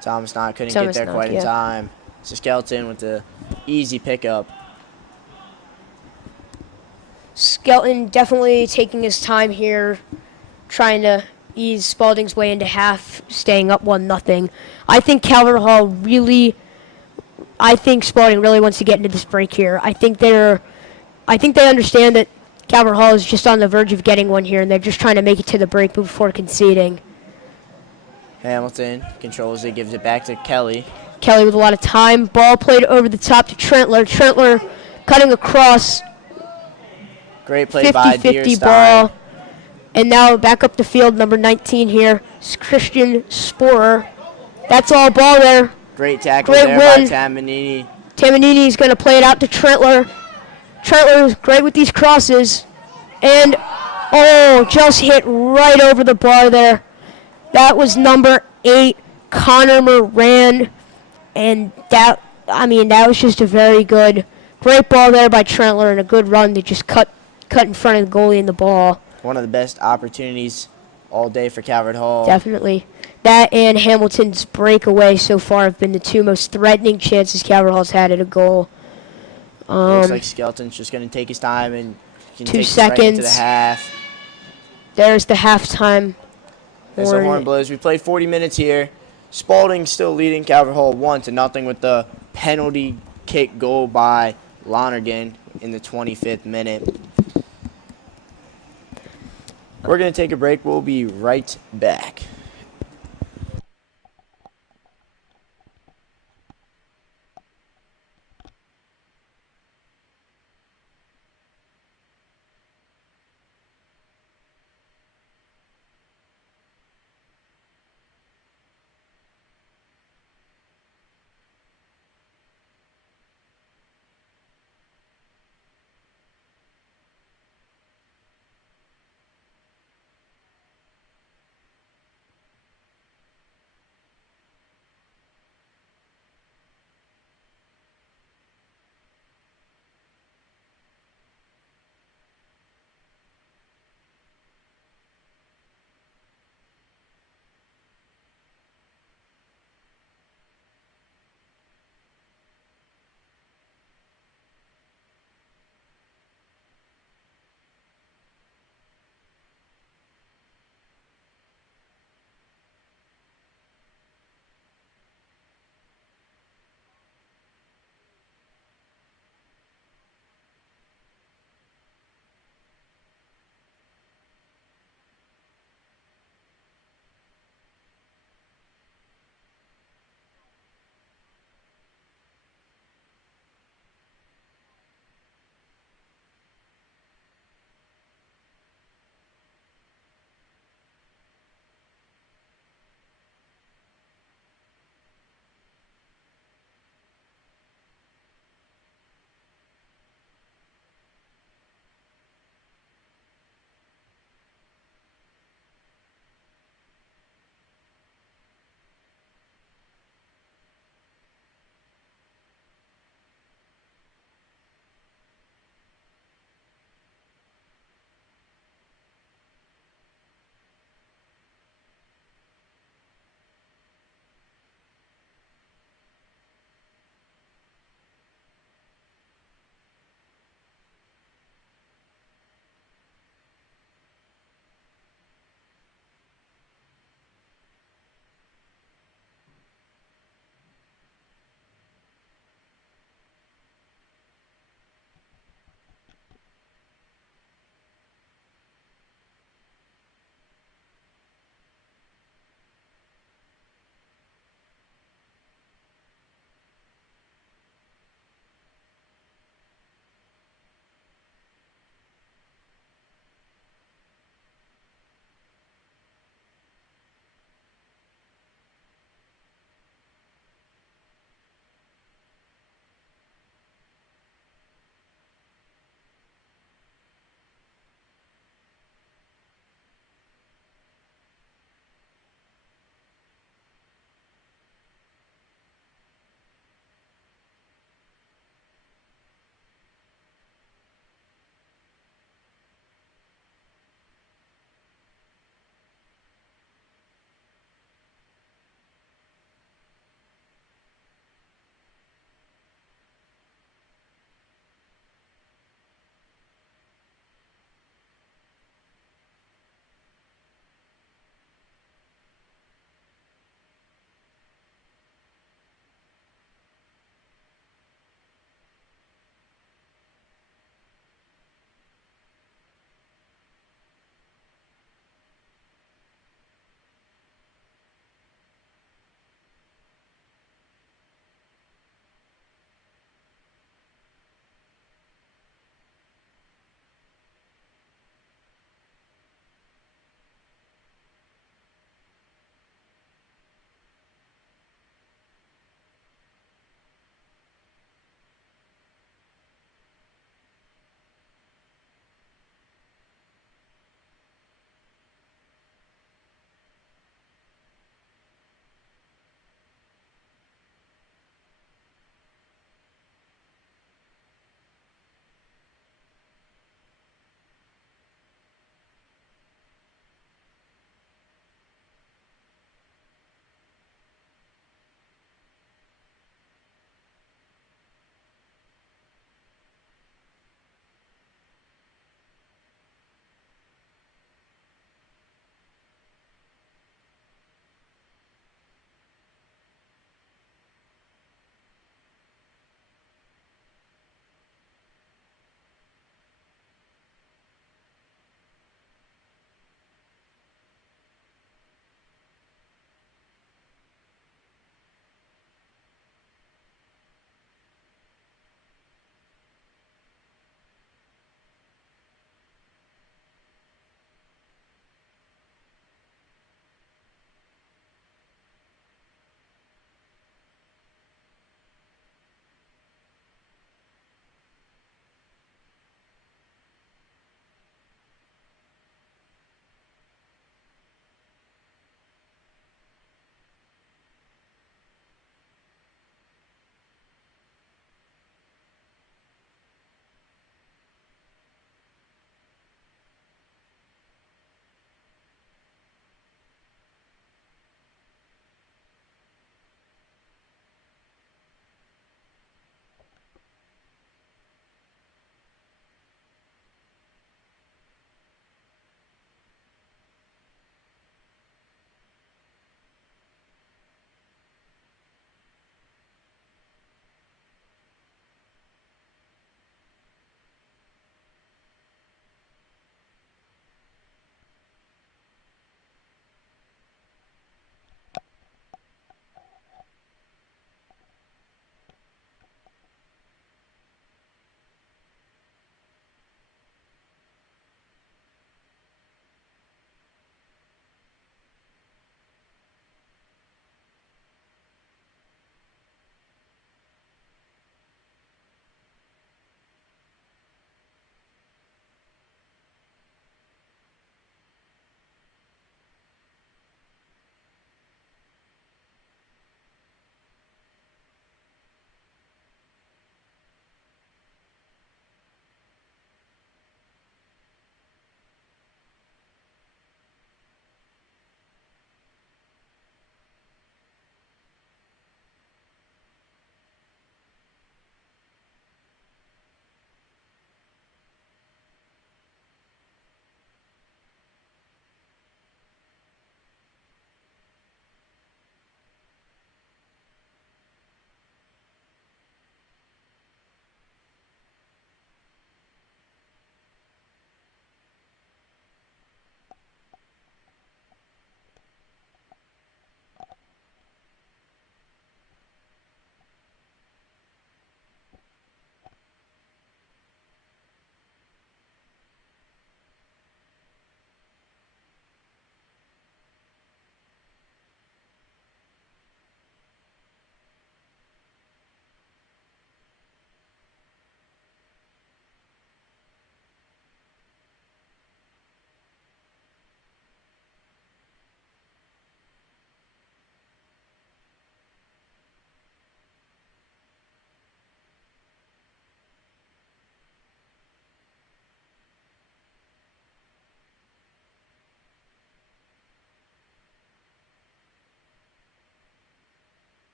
Thomas Knott couldn't get there quite in time. So Skelton with the easy pickup. Skelton definitely taking his time here, trying to ease Spalding's way into half, staying up 1-0. I think Spalding really wants to get into this break here. I think they understand that Calvert Hall is just on the verge of getting one here, and they're just trying to make it to the break before conceding. Hamilton controls it, gives it back to Kelly. Kelly with a lot of time. Ball played over the top to Trentler. Trentler cutting across. Great play by 50-50 ball. And now back up the field, number 19 here. It's Christian Sporer. That's all ball there. Great tackle Great there by win. Tamanini. Tamanini's going to play it out to Trentler. Trentler's great with these crosses. And, oh, just hit right over the bar there. That was number 8, Connor Moran. And that was just a very good, great ball there by Trentler and a good run to just cut in front of the goalie and the ball. One of the best opportunities all day for Calvert Hall. Definitely. That and Hamilton's breakaway so far have been the 2 most threatening chances Calvert Hall's had at a goal. Looks like Skelton's just going to take his time and can 2 take seconds. Right into the half. There's the halftime. As the horn blows, we played 40 minutes here. Spalding still leading Calvert Hall 1-0 with the penalty kick goal by Lonergan in the 25th minute. We're going to take a break. We'll be right back.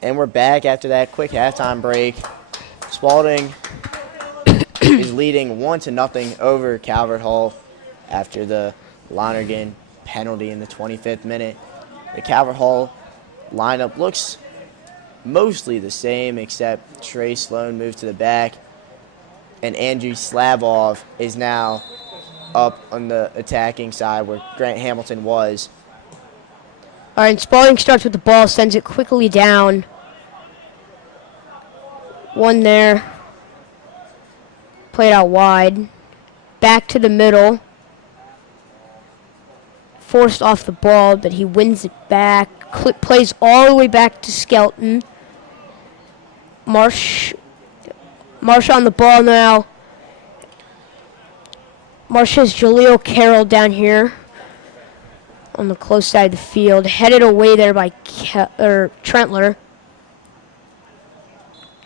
And we're back after that quick halftime break. Spalding is leading 1-0 over Calvert Hall after the Lonergan penalty in the 25th minute. The Calvert Hall lineup looks mostly the same, except Trey Sloan moved to the back, and Andrew Slavov is now up on the attacking side where Grant Hamilton was. All right, and Spalding starts with the ball, sends it quickly down. One there. Played out wide. Back to the middle. Forced off the ball, but he wins it back. Plays all the way back to Skelton. Marsh on the ball now. Marsh has Jaleel Carroll down here on the close side of the field. Headed away there by Trentler.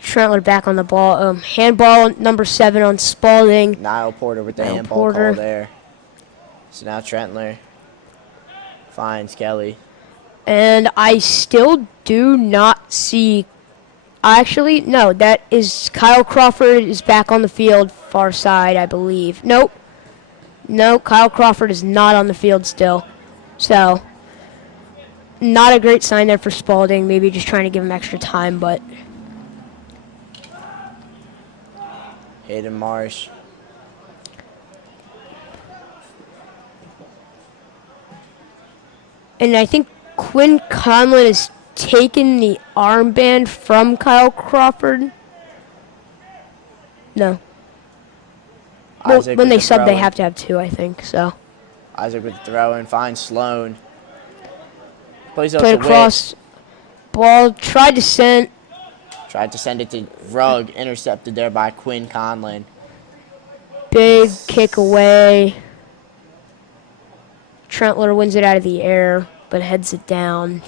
Trentler back on the ball. Handball number 7 on Spalding. Niall Porter with the handball call there. So now Trentler finds Kelly. And I still do not see... Actually, no, that is Kyle Crawford is back on the field, far side, I believe. Nope. No, Kyle Crawford is not on the field still. So, not a great sign there for Spalding. Maybe just trying to give him extra time, but... Hayden Marsh. And I think Quinn Conlon has taken the armband from Kyle Crawford. No. Well, when they sub, they have to have 2, I think. So. Isaac with the throw and finds Sloan. Plays Played across. Ball tried to send. Tried to send it to Rugg. Intercepted there by Quinn Conlon. Big kick away. Trentler wins it out of the air, but heads it down.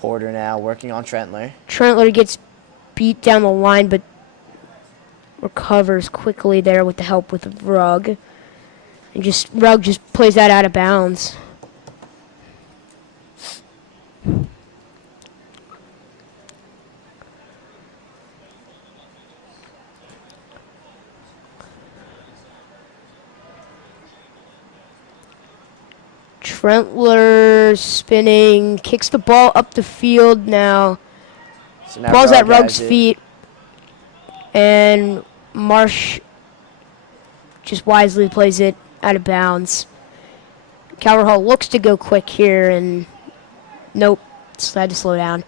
Porter now working on Trentler. Trentler gets beat down the line, but recovers quickly there with the help with Rugg. And Rugg just plays that out of bounds. Trentler spinning, kicks the ball up the field now. So now Ball's at Rugg's feet. And Marsh just wisely plays it out of bounds. Calvert Hall looks to go quick here, and nope, had to slow down.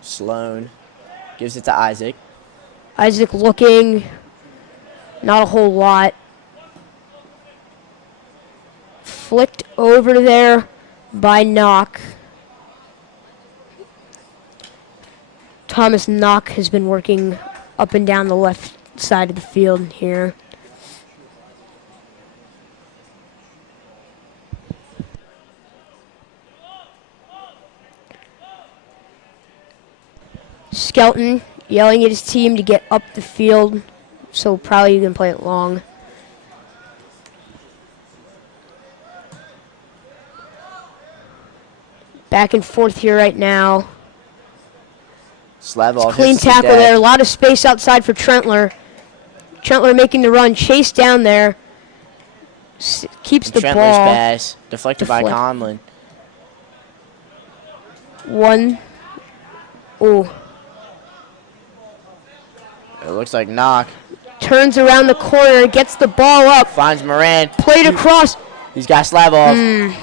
Sloan gives it to Isaac. Isaac looking, not a whole lot. Flicked over there by Knock. Thomas Knock has been working up and down the left side of the field here. Skelton yelling at his team to get up the field, so probably you can play it long. Back and forth here right now. Slavov clean tackle there. A lot of space outside for Trentler. Trentler making the run. Chase down there. Keeps the Trentler's ball. Pass deflected by Conlon. One. Ooh. It looks like Knock. Turns around the corner. Gets the ball up. Finds Moran. Played across. He's got Slavov.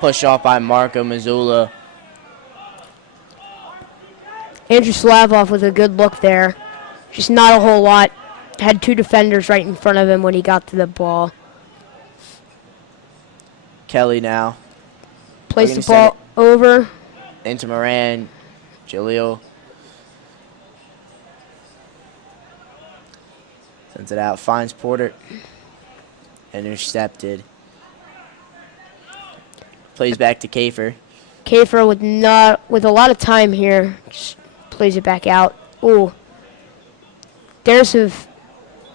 Pushed off by Marco Missoula. Andrew Slavov with a good look there. Just not a whole lot. Had 2 defenders right in front of him when he got to the ball. Kelly now. Plays the ball over. Into Moran. Jaleel. Sends it out. Finds Porter. Intercepted. Plays back to Kafer. Kafer with a lot of time here. Just plays it back out. Ooh. There's a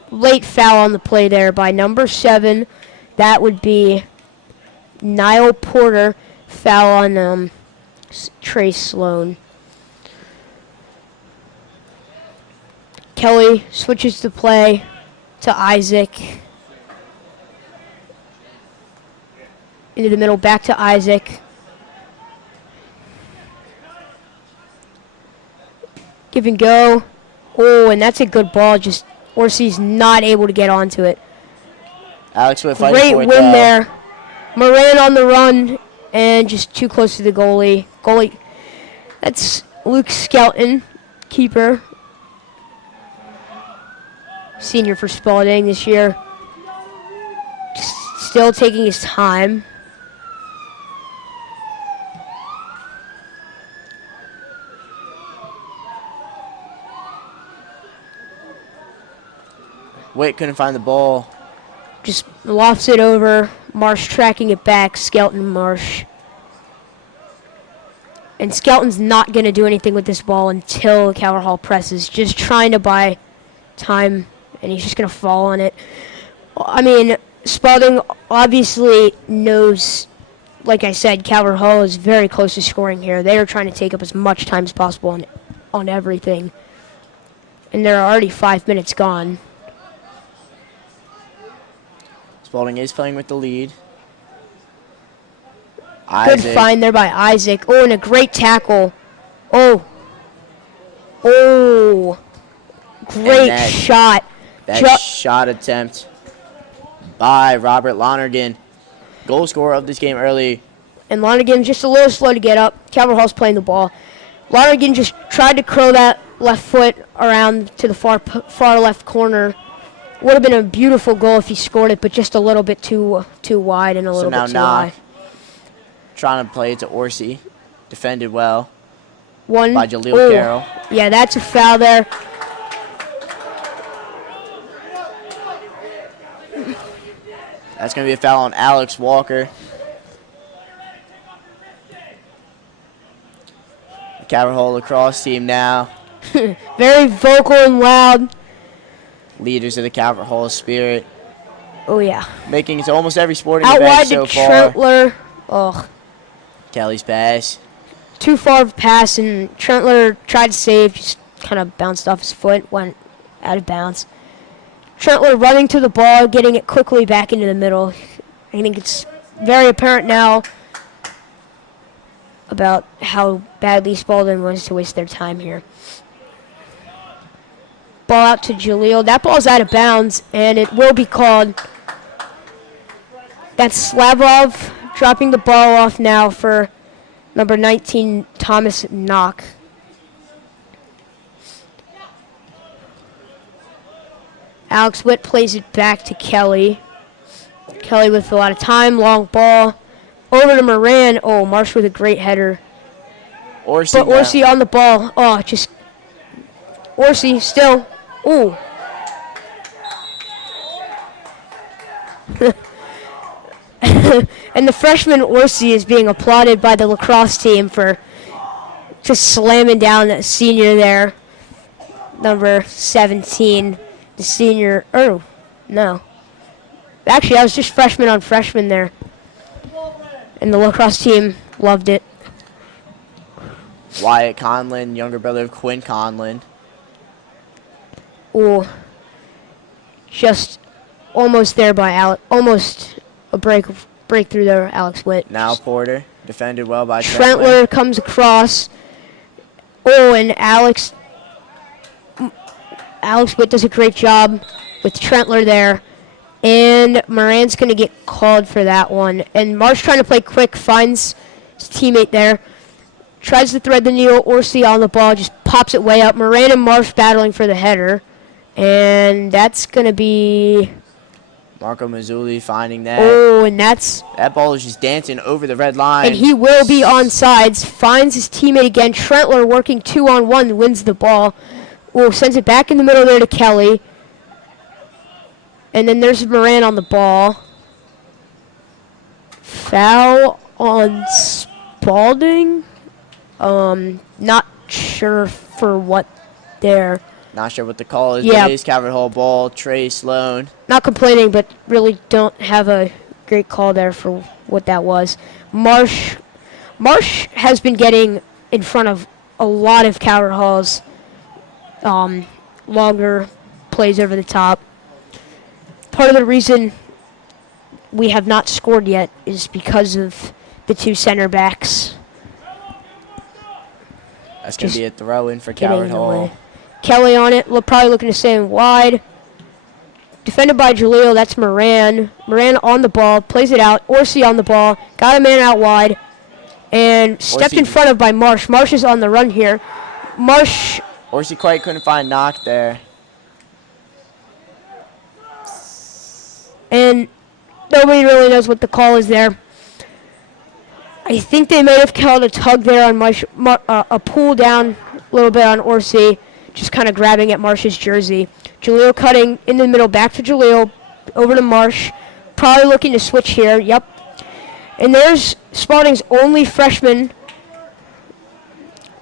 late foul on the play there by number 7. That would be Niall Porter. Foul on Trey Sloan. Kelly switches the play to Isaac. Into the middle, back to Isaac. Give and go. Oh, and that's a good ball. Just Orsi's not able to get onto it. Alex Witt fighting Great for it, win though. there. Moran on the run and just too close to the goalie. That's Luke Skelton, keeper. Senior for Spalding this year. Still taking his time. Witt couldn't find the ball. Just lofts it over. Marsh tracking it back. Skelton, Marsh. And Skelton's not going to do anything with this ball until Calvert Hall presses. Just trying to buy time, and he's just going to fall on it. I mean, Spalding obviously knows, like I said, Calvert Hall is very close to scoring here. They are trying to take up as much time as possible on everything. And there are already 5 minutes gone. Spalding is playing with the lead. Good Isaac. find there by Isaac. Oh, and a great tackle. Oh. Great that- shot. That shot attempt by Robert Lonergan. Goal scorer of this game early. And Lonergan's just a little slow to get up. Calvert Hall's playing the ball. Lonergan just tried to curl that left foot around to the far left corner. Would have been a beautiful goal if he scored it, but just a little bit too wide and a little now bit too high. Trying to play it to Orsi. Defended well One by Jaleel Carroll. Yeah, that's a foul there. That's going to be a foul on Alex Walker. The Calvert Hall lacrosse team now. Very vocal and loud. Leaders of the Calvert Hall Spirit. Oh, yeah. Making it to almost every sporting Out event wide so to far. Trentler. Ugh. Kelly's pass. Too far of a pass, and Trentler tried to save, just kind of bounced off his foot, went out of bounds. Trentler running to the ball, getting it quickly back into the middle. I think it's very apparent now about how badly Spalding wants to waste their time here. Ball out to Jaleel. That ball's out of bounds, and it will be called. That's Slavov dropping the ball off now for number 19, Thomas Knock. Alex Witt plays it back to Kelly. Kelly with a lot of time, long ball. Over to Moran. Oh, Marsh with a great header. Orsi But Orsi on the ball. Oh, just Orsi still. Ooh. And the freshman Orsi is being applauded by the lacrosse team for just slamming down that senior there. Number 17. The senior. Oh, no. Actually, I was just freshman on freshman there. And the lacrosse team loved it. Wyatt Conlon, younger brother of Quinn Conlon. Ooh. Just almost there by Alex. Almost a breakthrough there, Alex Witt. Now Porter, defended well by Trentler comes across. Oh, and Alex Witt does a great job with Trentler there. And Moran's going to get called for that one. And Marsh trying to play quick, finds his teammate there. Tries to thread the needle. Orsi on the ball, just pops it way up. Moran and Marsh battling for the header. And that's going to be... Marco Mazzulli finding that. Oh, and that's... That ball is just dancing over the red line. And he will be onside. Finds his teammate again. Trentler working 2-on-1, wins the ball. Oh, sends it back in the middle there to Kelly. And then there's Moran on the ball. Foul on Spalding. Not sure for what there. Not sure what the call is, Yeah. but it is Calvert Hall ball. Trey Sloan. Not complaining, but really don't have a great call there for what that was. Marsh Marsh has been getting in front of a lot of Coward Hall's longer plays over the top. Part of the reason we have not scored yet is because of the two center backs. That's going to be a throw in for Coward Hall. Kelly on it, probably looking to send wide. Defended by Jaleel, that's Moran. Moran on the ball, plays it out. Orsi on the ball, got a man out wide, and stepped in front of by Marsh. Marsh is on the run here. Orsi quite couldn't find Knock there. And nobody really knows what the call is there. I think they may have called a tug there on Marsh, a pull down a little bit on Orsi, just kind of grabbing at Marsh's jersey. Jaleel cutting in the middle, back to Jaleel, over to Marsh. Probably looking to switch here, yep. And there's Spalding's only freshman,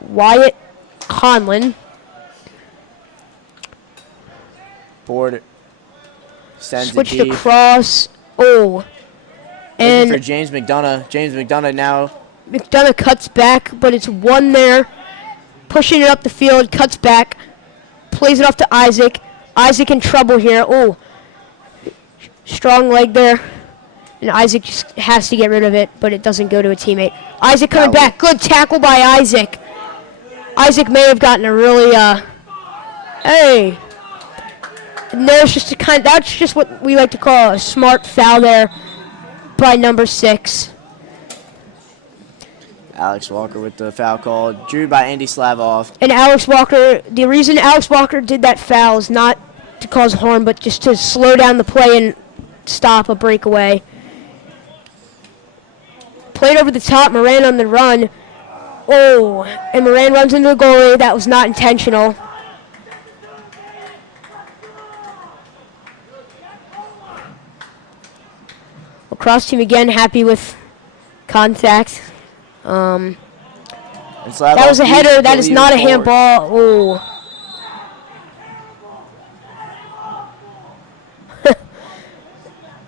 Wyatt Conlon. Board sends switched it deep. Across. Oh. And for James McDonough. James McDonough now. McDonough cuts back, but it's one there. Pushing it up the field, cuts back. Plays it off to Isaac. Isaac in trouble here. Oh. Strong leg there. And Isaac just has to get rid of it, but it doesn't go to a teammate. Isaac coming back. Good tackle by Isaac. Isaac may have gotten a really, hey. And there's just that's just what we like to call a smart foul there by number 6. Alex Walker with the foul call, drew by Andy Slavov. And Alex Walker, the reason Alex Walker did that foul is not to cause harm, but just to slow down the play and stop a breakaway. Played over the top, Moran on the run. Oh, and Moran runs into the goalie. That was not intentional. Lacrosse team again happy with contact. That was a header. That is not a handball. Oh.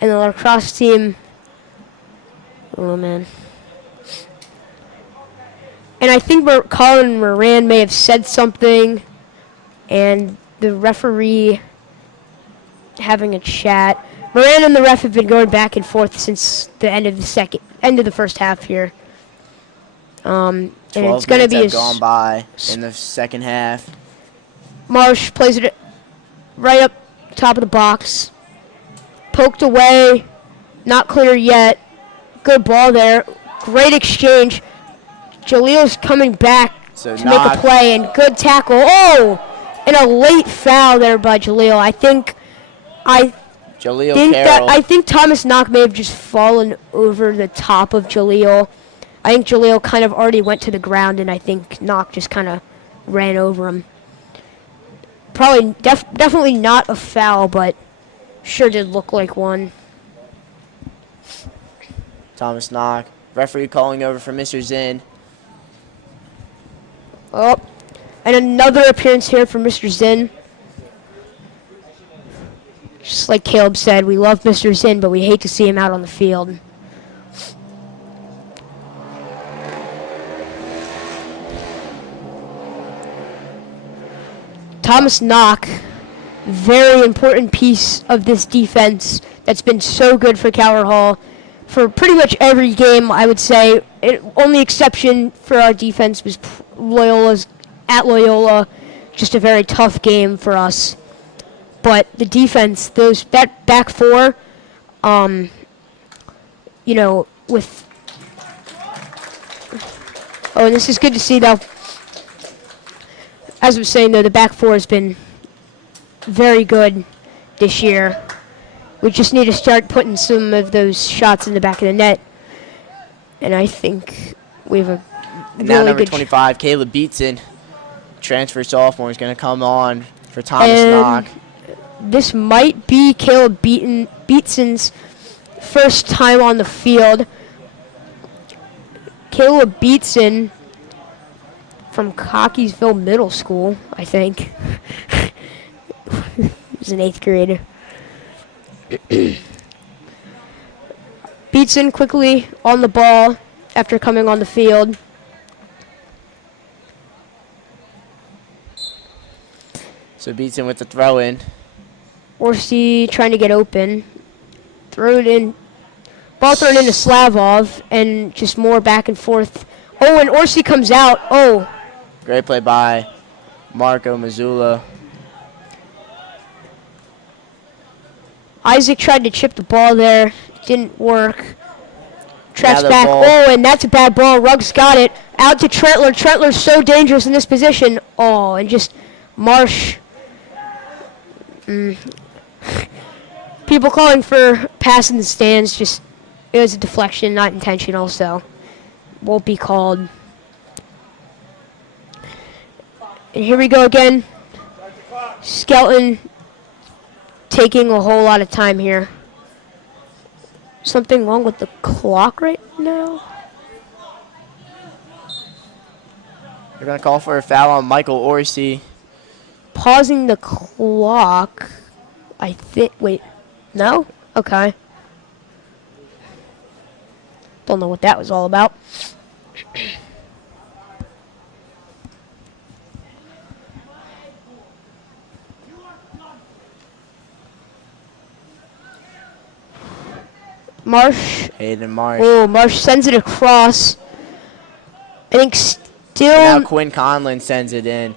And the lacrosse team. Oh, man. And I think Colin Moran may have said something, and the referee having a chat. Moran and the ref have been going back and forth since the end of the first half here. And it's going to be gone by in the second half. Marsh plays it right up top of the box. Poked away, not clear yet. Good ball there. Great exchange. Jaleel's coming back to make a play, and good tackle. Oh, and a late foul there by Jaleel. I think Thomas Knock may have just fallen over the top of Jaleel. I think Jaleel kind of already went to the ground, and I think Knock just kind of ran over him. Probably, definitely not a foul, but sure did look like one. Thomas Knock, referee calling over for Mr. Zinn. Oh, and another appearance here for Mr. Zinn. Just like Caleb said, we love Mr. Zinn, but we hate to see him out on the field. Thomas Knock, very important piece of this defense that's been so good for Coward Hall for pretty much every game, I would say. Only exception for our defense was Loyola's at Loyola, just a very tough game for us. But the defense, that back four, with and this is good to see though. As I was saying though, the back four has been very good this year. We just need to start putting some of those shots in the back of the net. And I think we have a and now number 25, Caleb Beatson, transfer sophomore, is going to come on for Thomas Knock. This might be Caleb Beatson's first time on the field. Caleb Beatson from Cockeysville Middle School, I think. He's an 8th grader. Beatson quickly on the ball. after coming on the field. So beats him with the throw in. Varsity trying to get open. Throw it in. Ball thrown into Slavov, and just more back and forth. Oh, and Orsi comes out. Oh. Great play by Marco Mazzula. Isaac tried to chip the ball there. Didn't work. Traps Now the back. ball. Oh, and that's a bad ball. Ruggs got it. Out to Trentler. Trentler's so dangerous in this position. Oh, and just Marsh. People calling for pass in the stands. Just, it was a deflection, not intentional, so won't be called. And here we go again. Skelton taking a whole lot of time here. Something wrong with the clock right now? They're going to call for a foul on Michael Orsi. Pausing the clock. I think. Wait. No? Okay. Don't know what that was all about. Marsh. Hayden Marsh. Oh, Marsh sends it across. I think still. And now Quinn Conlon sends it in.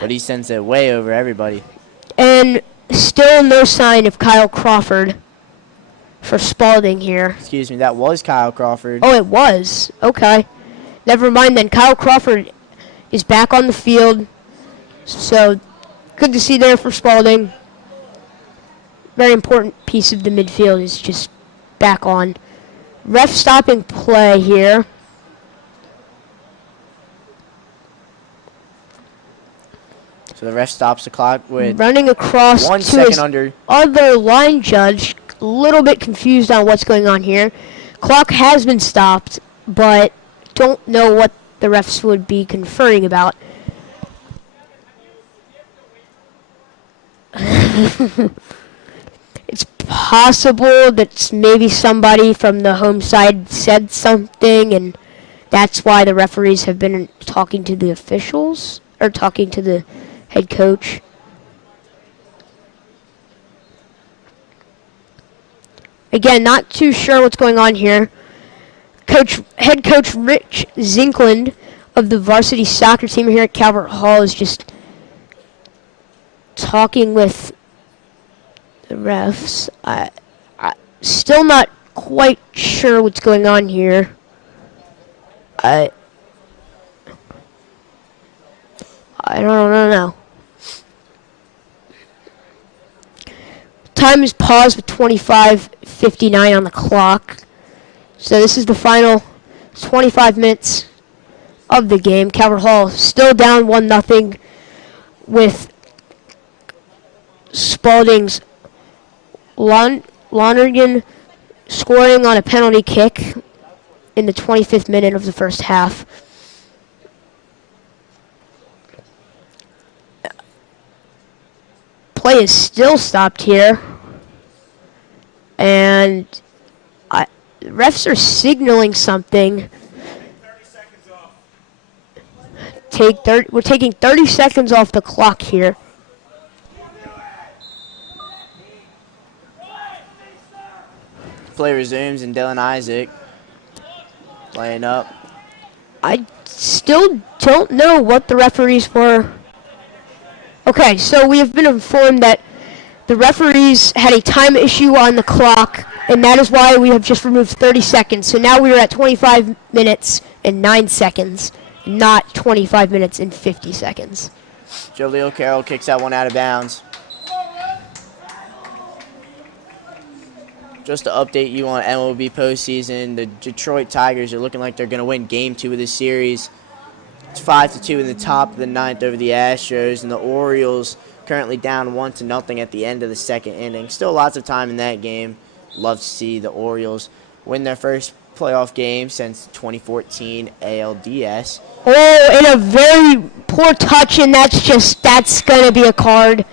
But he sends it way over everybody. And still no sign of Kyle Crawford for Spalding here. Excuse me, that was Kyle Crawford. Oh, it was. Okay. Never mind then. Kyle Crawford is back on the field. So, good to see there for Spalding. Very important piece of the midfield is just back on. Ref stopping play here. So the ref stops the clock with Running across 1 to second his under. other line judge. A little bit confused on what's going on here. Clock has been stopped, but don't know what the refs would be conferring about. It's possible that maybe somebody from the home side said something, and that's why the referees have been talking to the officials, or talking to the head coach. Again, not too sure what's going on here. Head coach Rich Zinkland of the varsity soccer team here at Calvert Hall is just talking with the refs. I still not quite sure what's going on here. I don't know. Time is paused with 25:59 on the clock. So this is the final 25 minutes of the game. Calvert Hall still down 1-0 with Spalding's Lonergan scoring on a penalty kick in the 25th minute of the first half. Play is still stopped here. And refs are signaling something. We're taking 30 seconds off the clock here. Play resumes and Dylan Isaac playing up. I still don't know what the referees were. Okay, so we have been informed that the referees had a time issue on the clock, and that is why we have just removed 30 seconds. So now we are at 25 minutes and 9 seconds, not 25 minutes and 50 seconds. Jaleel Carroll kicks that one out of bounds. Just to update you on MLB postseason, the Detroit Tigers are looking like they're going to win Game 2 of the series. It's 5-2 in the top of the ninth over the Astros, and the Orioles currently down 1-0 at the end of the second inning. Still lots of time in that game. Love to see the Orioles win their first playoff game since 2014 ALDS. Oh, and a very poor touch, and that's going to be a card.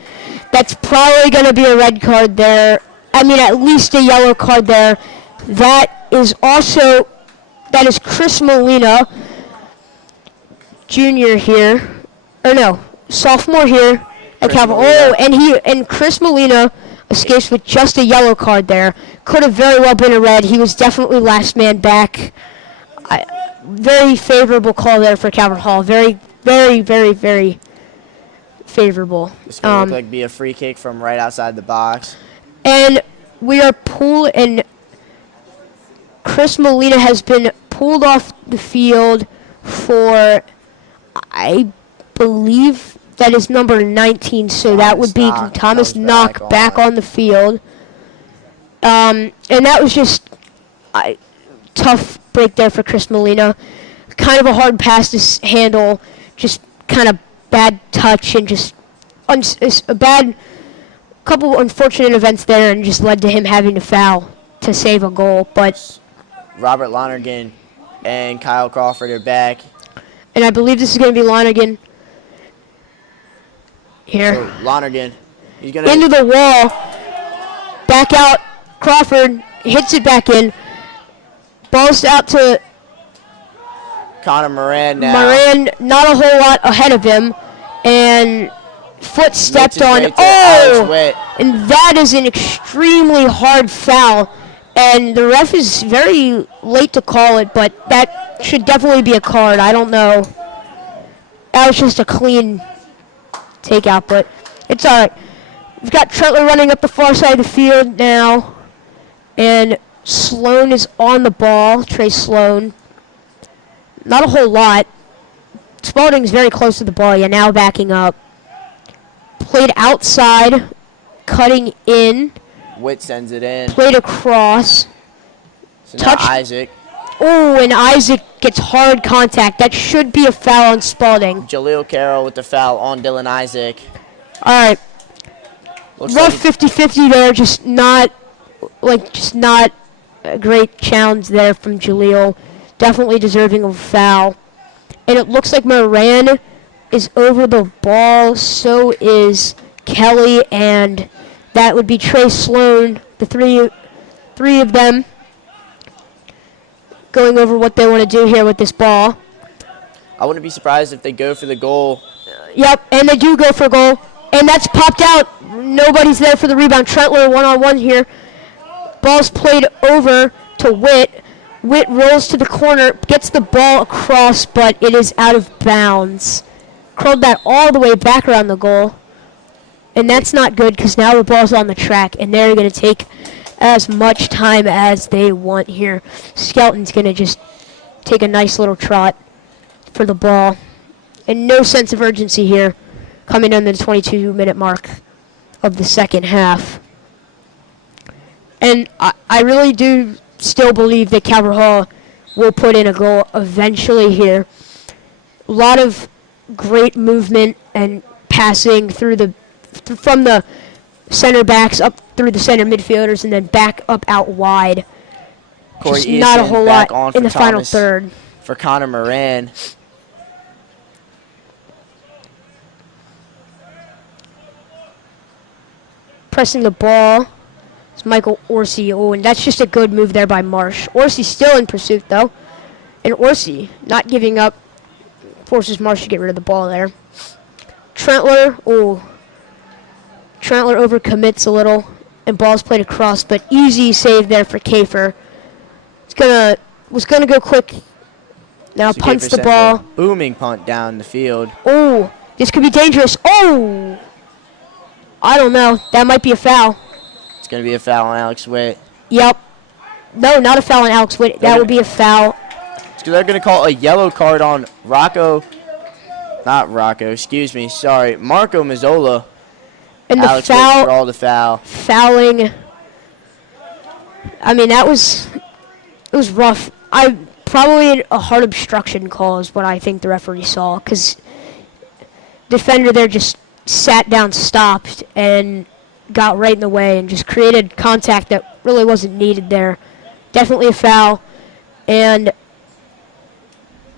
That's probably going to be a red card there. I mean, at least a yellow card there. That is also That is Chris Molina, junior here. Or no, sophomore here at Calvin. Oh, and Chris Molina escapes with just a yellow card there. Could have very well been a red. He was definitely last man back. Very favorable call there for Calvert Hall. Very, very, very, very favorable. It's going to look like be a free kick from right outside the box. And we are pulled, and Chris Molina has been pulled off the field for, I believe that is number 19, so that would be Thomas Knock back on the field. And that was just a tough break there for Chris Molina. Kind of a hard pass to handle, just kind of bad touch and just a bad couple unfortunate events there, and just led to him having to foul to save a goal. But Robert Lonergan and Kyle Crawford are back. And I believe this is going to be Lonergan here. So Lonergan. He's gonna into the wall. Back out. Crawford hits it back in. Ball's out to Connor Moran now. Moran, not a whole lot ahead of him. And foot stepped on. And that is an extremely hard foul. And the ref is very late to call it, but that should definitely be a card. I don't know. That was just a clean takeout, but it's all right. We've got Trentler running up the far side of the field now. And Sloan is on the ball, Trey Sloan. Not a whole lot. Spalding's very close to the ball. Yeah, now backing up. Played outside, cutting in. Witt sends it in. Played across. So now Isaac. Oh, and Isaac gets hard contact. That should be a foul on Spalding. Jaleel Carroll with the foul on Dylan Isaac. All right. Rough 50-50 there. Just not a great challenge there from Jaleel. Definitely deserving of a foul. And it looks like Moran is over the ball. So is Kelly, and that would be Trey Sloan. The three of them going over what they want to do here with this ball. I wouldn't be surprised if they go for the goal. Yep, and they do go for a goal. And that's popped out. Nobody's there for the rebound. Trentler one-on-one here. Ball's played over to Witt. Witt rolls to the corner, gets the ball across, but it is out of bounds. Curled that all the way back around the goal. And that's not good, because now the ball's on the track, and they're going to take as much time as they want here. Skelton's going to just take a nice little trot for the ball. And no sense of urgency here, coming in the 22-minute mark of the second half. And I really do still believe that Calvert Hall will put in a goal eventually here. A lot of great movement and passing from the center backs up through the center midfielders and then back up out wide. Just not a whole lot in the final third. For Connor Moran. Pressing the ball. It's Michael Orsi. Oh, and that's just a good move there by Marsh. Orsi still in pursuit, though. And Orsi not giving up. Forces Marsh to get rid of the ball there. Trentler. Oh. Trentler overcommits a little. And ball's played across, but easy save there for Kafer. Was gonna go quick. Now So punts Kafer the ball. Booming punt down the field. Oh, this could be dangerous. Oh! I don't know. That might be a foul. It's going to be a foul on Alex Witt. Yep. No, not a foul on Alex Witt. That would be a foul. They're going to call a yellow card on Marco Mazzola. And Alex the Witt for all the foul. Fouling. I mean, it was rough. Probably a hard obstruction call is what I think the referee saw, because defender there just sat down, stopped, and got right in the way and just created contact that really wasn't needed there. Definitely a foul. And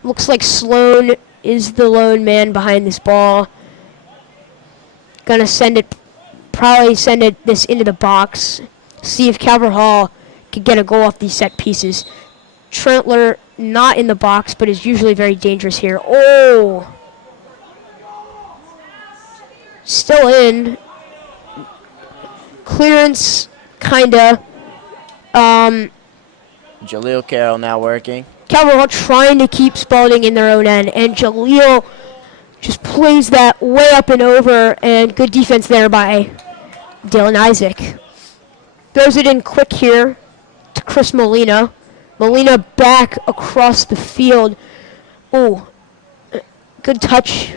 looks like Sloan is the lone man behind this ball. Gonna probably send this into the box. See if Calvert Hall can get a goal off these set pieces. Trentler not in the box, but is usually very dangerous here. Oh! Still in. Clearance, kinda. Jaleel Carroll now working. Calvert Hall trying to keep Spalding in their own end, and Jaleel just plays that way up and over, and good defense there by Dylan Isaac. Throws it in quick here to Chris Molina. Molina back across the field. Oh, good touch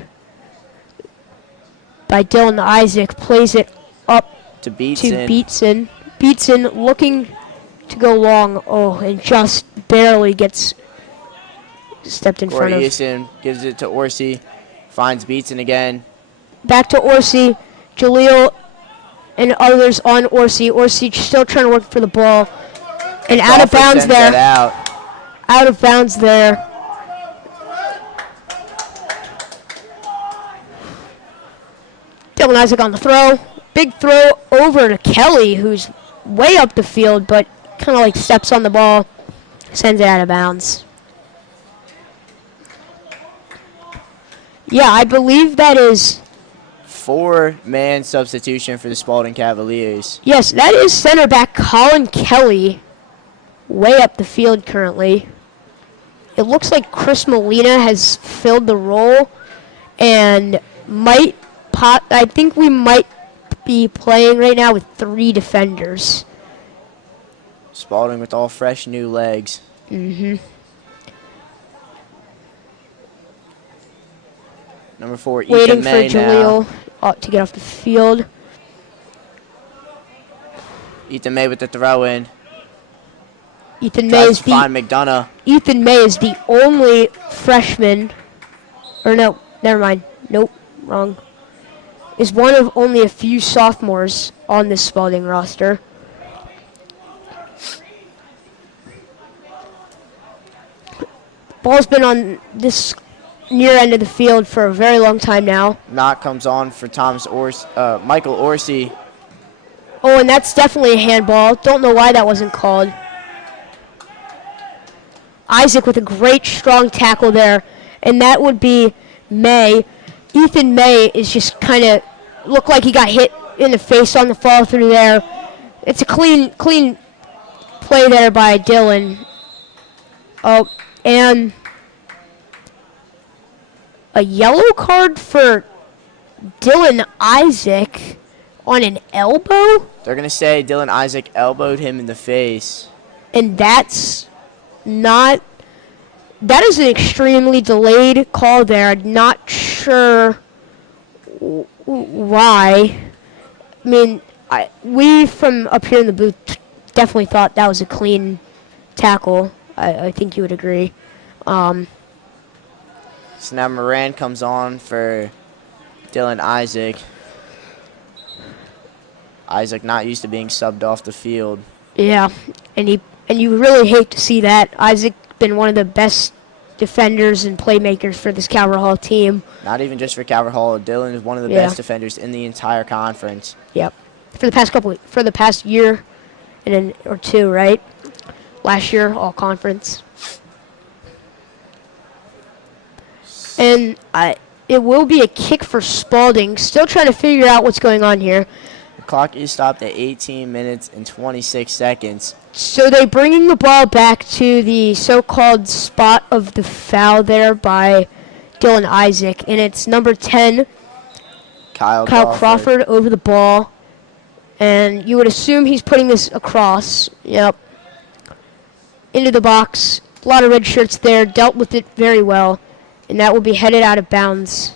by Dylan Isaac. Plays it up To Beatson. Beatson. Beatson looking to go long. Oh, and just barely gets stepped in front of. Eason gives it to Orsi. Finds Beatson again. Back to Orsi. Jaleel and others on Orsi. Orsi still trying to work for the ball. And out of bounds sends there. that Out of bounds there. Dylan Isaac on the throw. Big throw over to Kelly, who's way up the field, but kind of like steps on the ball. Sends it out of bounds. Yeah, I believe that is... 4-man substitution for the Spalding Cavaliers. Yes, that is center back Colin Kelly, way up the field currently. It looks like Chris Molina has filled the role and I think we might be playing right now with 3 defenders. Spalding with all fresh new legs. Mm-hmm. Number 4, Waiting Ethan May for Jaleel to get off the field. Ethan May with the throw in. Ethan May Tries is to find McDonough. Ethan May is the only freshman, or no, never mind. Nope, wrong. Is one of only a few sophomores on this Spalding roster. Ball's been on this near end of the field for a very long time now. Knock comes on for Michael Orsi. Oh, and that's definitely a handball. Don't know why that wasn't called. Isaac with a great strong tackle there, and that would be May. Ethan May is just kind of looked like he got hit in the face on the fall through there. It's a clean play there by Dylan. Oh, and a yellow card for Dylan Isaac on an elbow? They're going to say Dylan Isaac elbowed him in the face. And that's not... That is an extremely delayed call there. I'm not sure why. I mean, we from up here in the booth definitely thought that was a clean tackle. I think you would agree. So now Moran comes on for Dylan Isaac. Isaac not used to being subbed off the field. Yeah, and you really hate to see that. Isaac been one of the best defenders and playmakers for this Calvert Hall team. Not even just for Calvert Hall. Dylan is one of the best defenders in the entire conference. Yep. For the past year or two, right? Last year, all conference. And it will be a kick for Spalding. Still trying to figure out what's going on here. The clock is stopped at 18 minutes and 26 seconds. So they're bringing the ball back to the so-called spot of the foul there by Dylan Isaac. And it's number 10, Kyle Crawford over the ball. And you would assume he's putting this across. Yep. Into the box. A lot of red shirts there. Dealt with it very well. And that will be headed out of bounds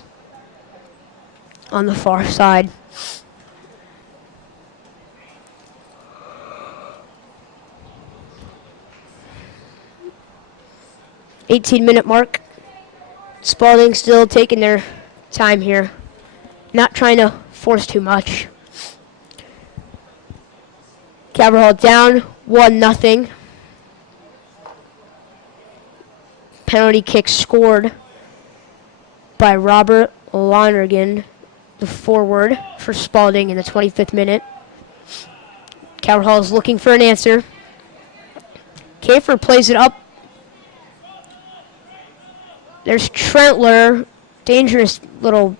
on the far side. $18-minute mark. Spalding still taking their time here. Not trying to force too much. Calvert Hall down 1-0. Penalty kick scored by Robert Lonergan, the forward for Spalding in the 25th minute. Calvert Hall is looking for an answer. Kafer plays it up There's Trentler. Dangerous little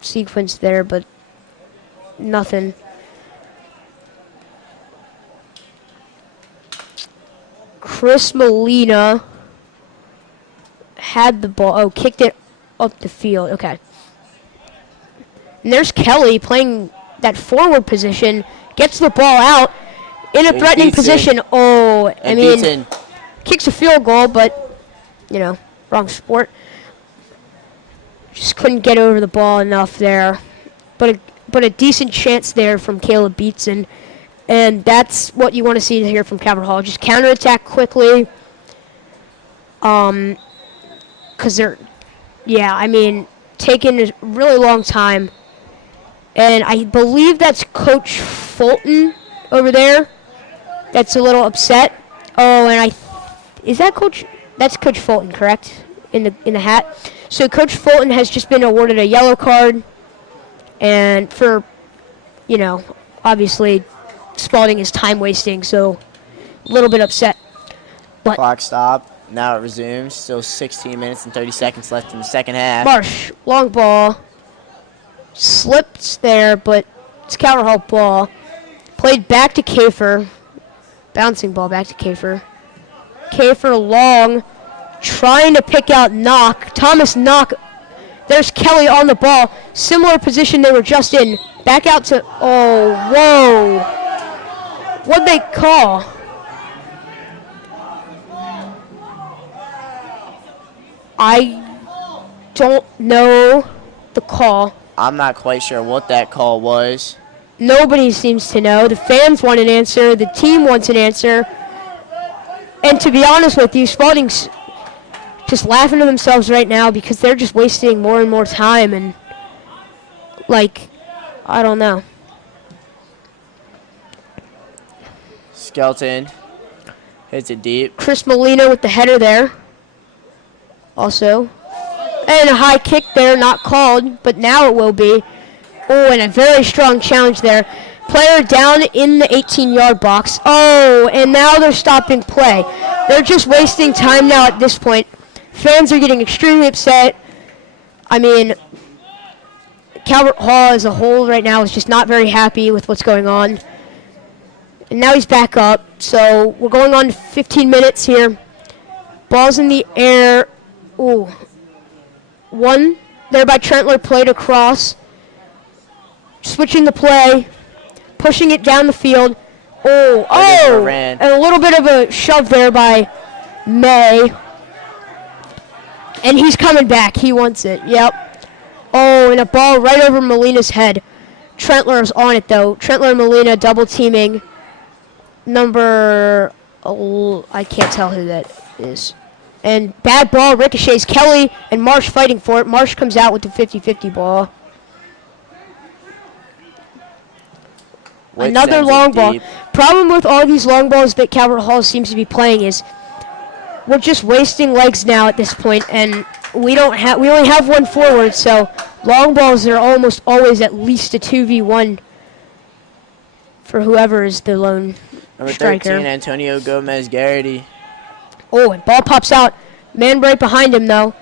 sequence there, but nothing. Chris Molina had the ball. Oh, kicked it up the field. Okay. And there's Kelly playing that forward position. Gets the ball out in a threatening position. Oh, I mean, kicks a field goal, but, you know, wrong sport. Just couldn't get over the ball enough there. But a decent chance there from Caleb Beatson. And that's what you want to see here from Calvert Hall. Just counterattack quickly. Because they're, yeah, I mean, taking a really long time. And I believe that's Coach Fulton over there that's a little upset. Oh, and is that Coach? That's Coach Fulton, correct? In the hat. So Coach Fulton has just been awarded a yellow card. And for, you know, obviously Spalding is time wasting, so a little bit upset. But clock stop. Now it resumes. Still 16 minutes and 30 seconds left in the second half. Marsh, long ball. Slipped there, but it's Calvert Hall ball. Played back to Kafer. Bouncing ball back to Kafer. Kafer long. Trying to pick out Knock. Thomas Knock. There's Kelly on the ball. Similar position they were just in. Back out to, oh, whoa. What'd they call? I don't know the call. I'm not quite sure what that call was. Nobody seems to know. The fans want an answer. The team wants an answer. And to be honest with you, Spalding's just laughing to themselves right now because they're just wasting more and more time. And, like, I don't know. Skelton hits it deep. Chris Molina with the header there. Also. And a high kick there, not called, but now it will be. Oh, and a very strong challenge there. Player down in the 18-yard box. Oh, and now they're stopping play. They're just wasting time now at this point. Fans are getting extremely upset. I mean, Calvert Hall as a whole right now is just not very happy with what's going on. And now he's back up. So we're going on to 15 minutes here. Ball's in the air. Ooh. One there by Trentler, played across. Switching the play. Pushing it down the field. Oh, and a little bit of a shove there by May. And he's coming back. He wants it. Yep. Oh, and a ball right over Molina's head. Trentler's on it, though. Trentler and Molina double teaming. Number, I can't tell who that is. And bad ball ricochets. Kelly and Marsh fighting for it. Marsh comes out with the 50-50 ball. Another long ball. Problem with all these long balls that Calvert Hall seems to be playing is we're just wasting legs now at this point, and we only have one forward, so long balls are almost always at least a 2v1 for whoever is the lone Number striker. 13, Antonio Gomez Garrity. Oh, and ball pops out. Man right behind him, though.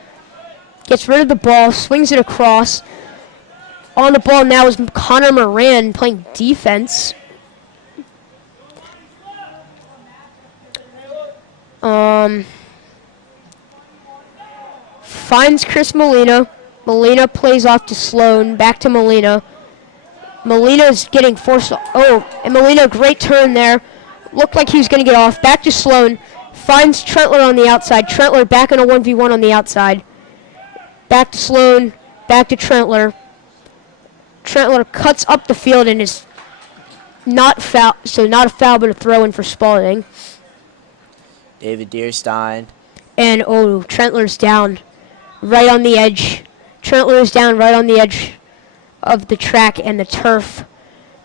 Gets rid of the ball, swings it across. On the ball now is Connor Moran playing defense. Finds Chris Molina. Molina plays off to Sloan. Back to Molina. Molina's getting forced. Oh, and Molina, great turn there. Looked like he was going to get off. Back to Sloan. Finds Trentler on the outside. Trentler back in a 1v1 on the outside. Back to Sloan. Back to Trentler. Trentler cuts up the field and is not foul. So not a foul, but a throw in for Spalding. David Deerstein. And, oh, Trentler's down right on the edge. Trentler is down right on the edge of the track and the turf.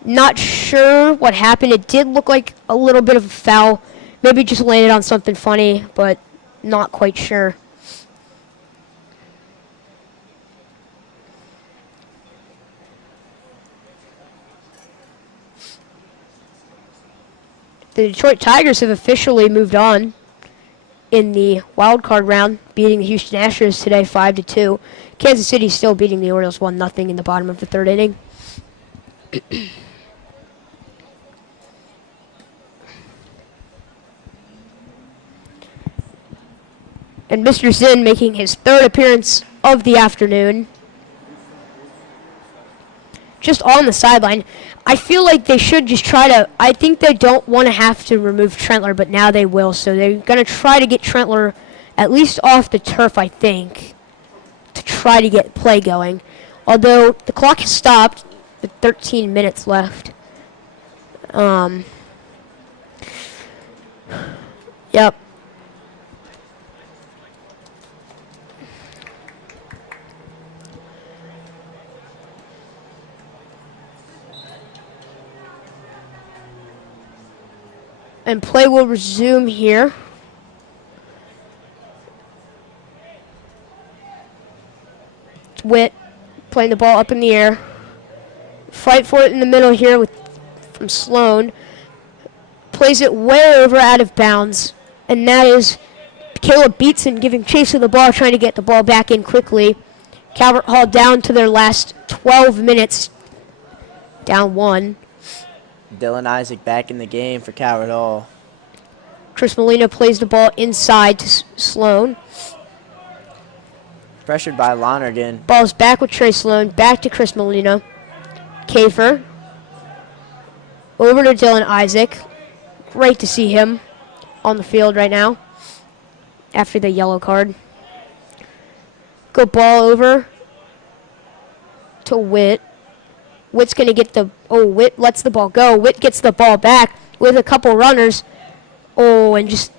Not sure what happened. It did look like a little bit of a foul. Maybe just landed on something funny, but not quite sure. The Detroit Tigers have officially moved on. in the wild card round, beating the Houston Astros today 5-2. Kansas City still beating the Orioles 1-0 in the bottom of the third inning. And Mr. Zinn making his third appearance of the afternoon. Just on the sideline. I feel like they should just try to, I think they don't want to have to remove Trentler, but now they will. So they're going to try to get Trentler at least off the turf, I think, to try to get play going. Although the clock has stopped with 13 minutes left. Yep. And play will resume here. It's Witt playing the ball up in the air. Fight for it in the middle here from Sloan. Plays it way over out of bounds. And that is Caleb Beatson giving chase of the ball, trying to get the ball back in quickly. Calvert Hall down to their last 12 minutes. Down 1. Dylan Isaac back in the game for Calvert Hall. Chris Molina plays the ball inside to Sloan. Pressured by Lonergan. Ball's back with Trey Sloan. Back to Chris Molina. Kafer. Over to Dylan Isaac. Great to see him on the field right now after the yellow card. Good ball over to Witt. Witt's going to get the... Oh, Witt lets the ball go. Witt gets the ball back with a couple runners. Oh, and just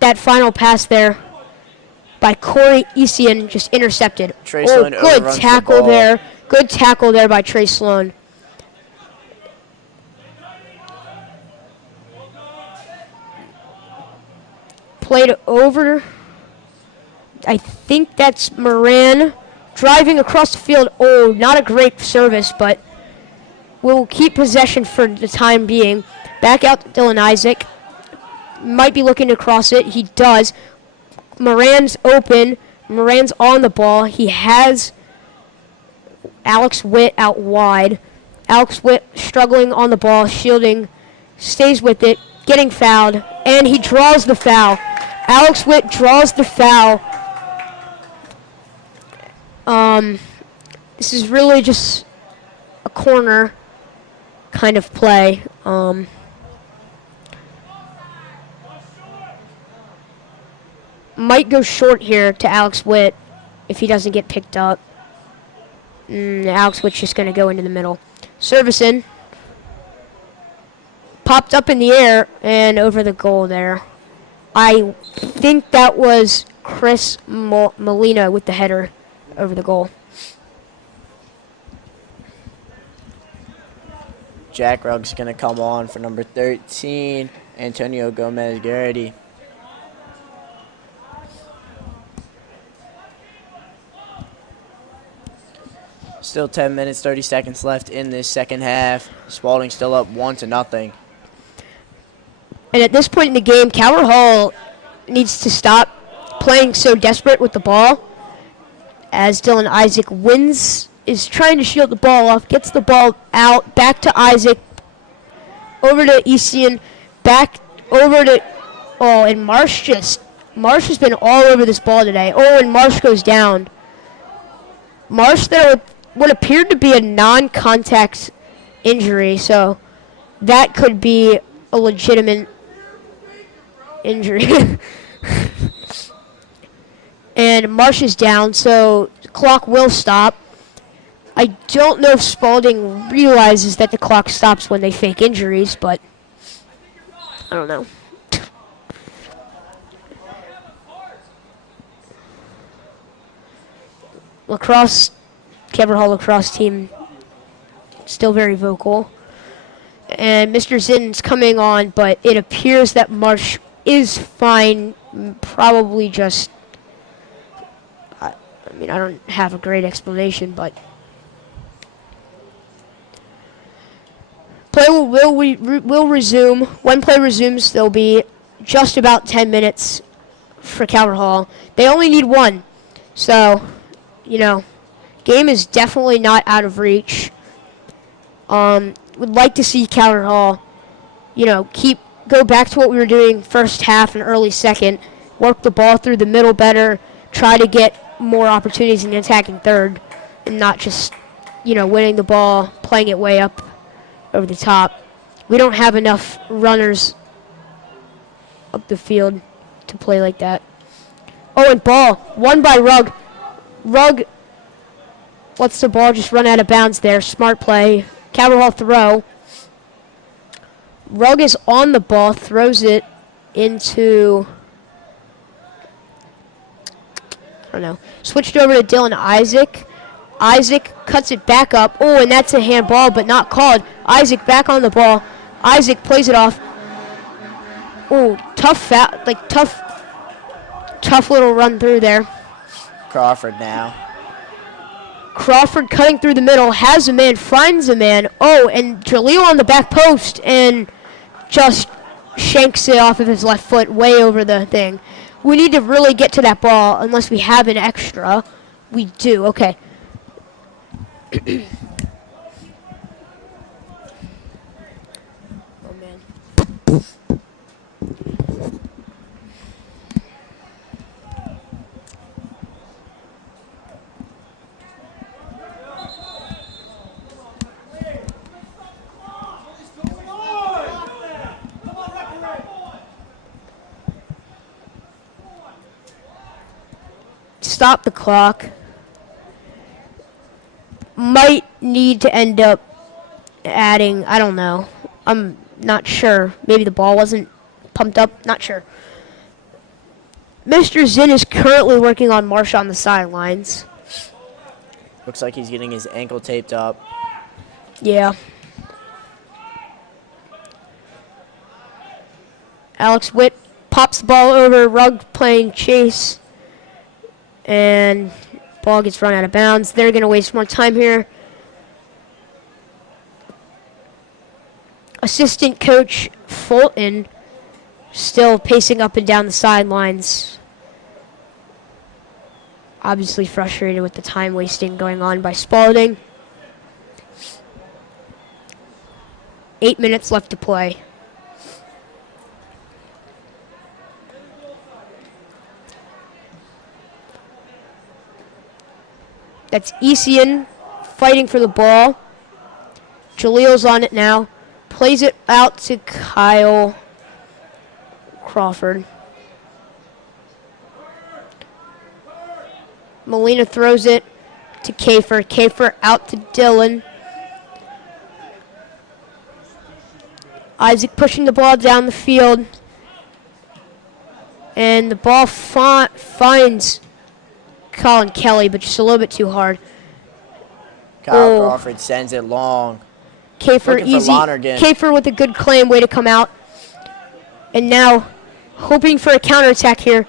that final pass there by Corey Esian just intercepted. Trey Sloan good tackle there. Good tackle there by Trey Sloan. Played over. I think that's Moran driving across the field. Oh, not a great service, but we'll keep possession for the time being. Back out to Dylan Isaac. Might be looking to cross it. He does. Moran's open. Moran's on the ball. He has Alex Witt out wide. Alex Witt struggling on the ball, shielding, stays with it, getting fouled, and he draws the foul. Alex Witt draws the foul. This is really just a corner kind of play. Might go short here to Alex Witt if he doesn't get picked up. Alex Witt's just going to go into the middle. Servicing. Popped up in the air and over the goal there. I think that was Chris Molina with the header over the goal. Jack Rugg's going to come on for number 13, Antonio Gomez-Garrity. Still 10 minutes, 30 seconds left in this second half. Spalding still up 1-0. And at this point in the game, Calvert Hall needs to stop playing so desperate with the ball, as Dylan Isaac is trying to shield the ball off, gets the ball out, back to Isaac, over to Esian, back over to, and Marsh has been all over this ball today. Oh, and Marsh goes down. Marsh there with what appeared to be a non-contact injury, so that could be a legitimate injury. And Marsh is down, so the clock will stop. I don't know if Spalding realizes that the clock stops when they fake injuries, but I don't know. Calvert Hall lacrosse team still very vocal. And Mr. Zinn's coming on, but it appears that Marsh is fine, probably just, I don't have a great explanation, but play will resume. When play resumes, there'll be just about 10 minutes for Calvert Hall. They only need one. So, game is definitely not out of reach. Would like to see Calvert Hall, go back to what we were doing first half and early second, work the ball through the middle better, try to get more opportunities in attacking third, and not just, winning the ball, playing it way up over the top. We don't have enough runners up the field to play like that. Oh, and ball. Won by Rugg. Rugg lets the ball just run out of bounds there. Smart play. Calvert Hall throw. Rugg is on the ball, throws it into, I don't know, switched over to Dylan Isaac. Isaac cuts it back up. Oh, and that's a handball, but not called. Isaac back on the ball. Isaac plays it off. Oh, tough little run through there. Crawford now. Crawford cutting through the middle, has a man, finds a man. Oh, and Jaleel on the back post and just shanks it off of his left foot way over the thing. We need to really get to that ball unless we have an extra. We do, okay. Oh, man. Stop the clock. Might need to end up adding, I don't know. I'm not sure. Maybe the ball wasn't pumped up. Not sure. Mr. Zinn is currently working on Marsha on the sidelines. Looks like he's getting his ankle taped up. Yeah. Alex Witt pops the ball over. Rugg playing chase. And ball gets run out of bounds. They're going to waste more time here. Assistant coach Fulton still pacing up and down the sidelines. Obviously frustrated with the time wasting going on by Spalding. 8 minutes left to play. That's Esian fighting for the ball. Jaleel's on it now. Plays it out to Kyle Crawford. Molina throws it to Kafer. Kafer out to Dylan. Isaac pushing the ball down the field. And the ball finds Colin Kelly, but just a little bit too hard. Kyle Crawford sends it long. Kafer easy. Kafer with a good claim, way to come out. And now, hoping for a counterattack here.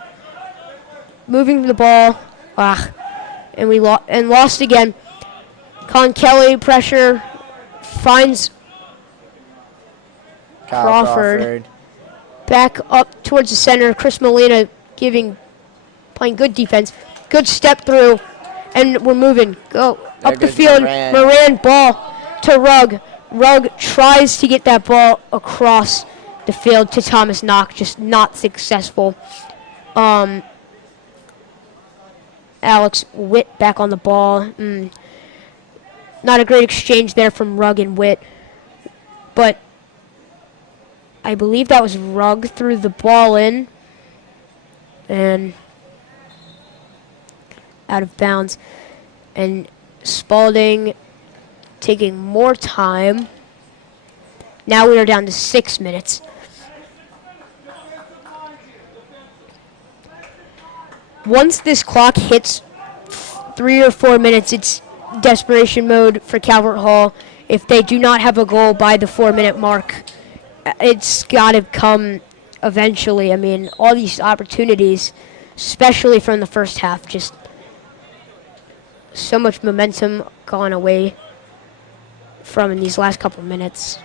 Moving the ball. And we lost again. Colin Kelly, pressure, finds Crawford. Back up towards the center. Chris Molina playing good defense. Good step through, and we're moving. Go up the field. Moran ball to Rugg. Rugg tries to get that ball across the field to Thomas Knock, just not successful. Alex Witt back on the ball. Not a great exchange there from Rugg and Witt, but I believe that was Rugg threw the ball in and out of bounds. And Spalding taking more time. Now we are down to 6 minutes. Once this clock hits 3 or 4 minutes, it's desperation mode for Calvert Hall. If they do not have a goal by the 4-minute mark, it's got to come eventually. I mean, all these opportunities, especially from the first half, just so much momentum gone away from in these last couple minutes.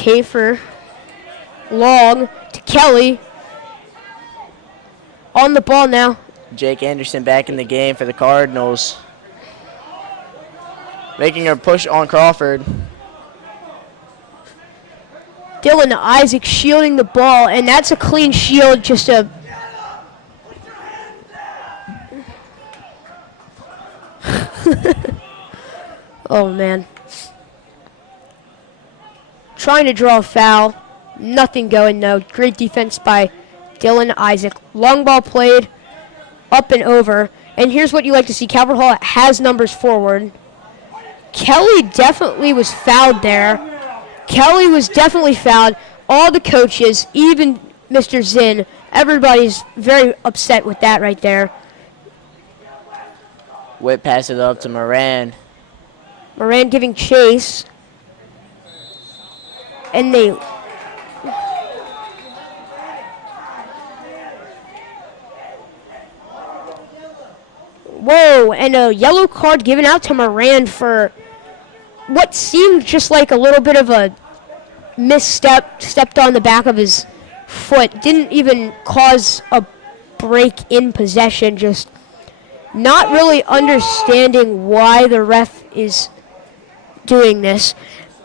Kafer. Long to Kelly. On the ball now. Jake Anderson back in the game for the Cardinals. Making a push on Crawford. Dylan Isaac shielding the ball, and that's a clean shield, just a... Oh, man. Trying to draw a foul. Nothing going, though. Great defense by Dylan Isaac. Long ball played, up and over. And here's what you like to see. Calvert Hall has numbers forward. Kelly definitely was fouled there. Kelly was definitely fouled. All the coaches, even Mr. Zinn, everybody's very upset with that right there. Whit passes it up to Moran. Moran giving chase. And they... Whoa, and a yellow card given out to Moran for what seemed just like a little bit of a misstep, stepped on the back of his foot. Didn't even cause a break in possession, just not really understanding why the ref is doing this.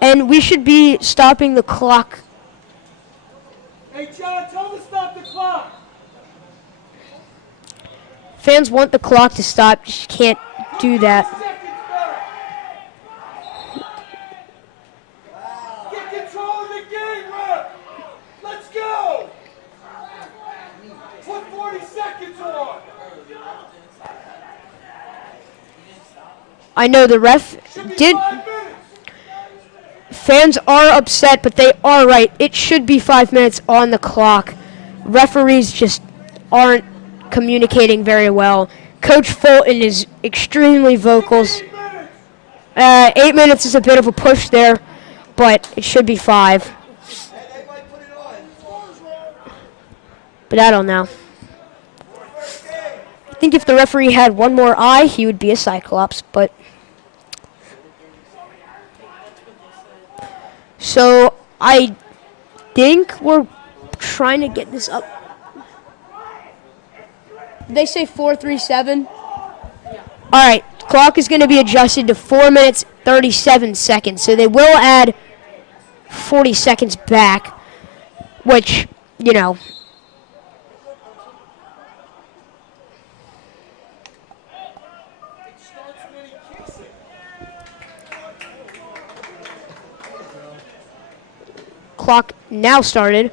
And we should be stopping the clock. Hey, John, tell him to stop the clock. Fans want the clock to stop, just can't do that. Get control of the game, ref. Let's go. Put 40 seconds on. I know the ref did. 5 minutes. Fans are upset, but they are right. It should be 5 minutes on the clock. Referees just aren't communicating very well. Coach Fulton is extremely vocal. 8 minutes is a bit of a push there, but it should be 5. But I don't know. I think if the referee had one more eye, he would be a Cyclops, but... So, I think we're trying to get this up. Did they say 4:37? Yeah. All right, clock is going to be adjusted to 4 minutes, 37 seconds. So they will add 40 seconds back, which, you know. Clock now started.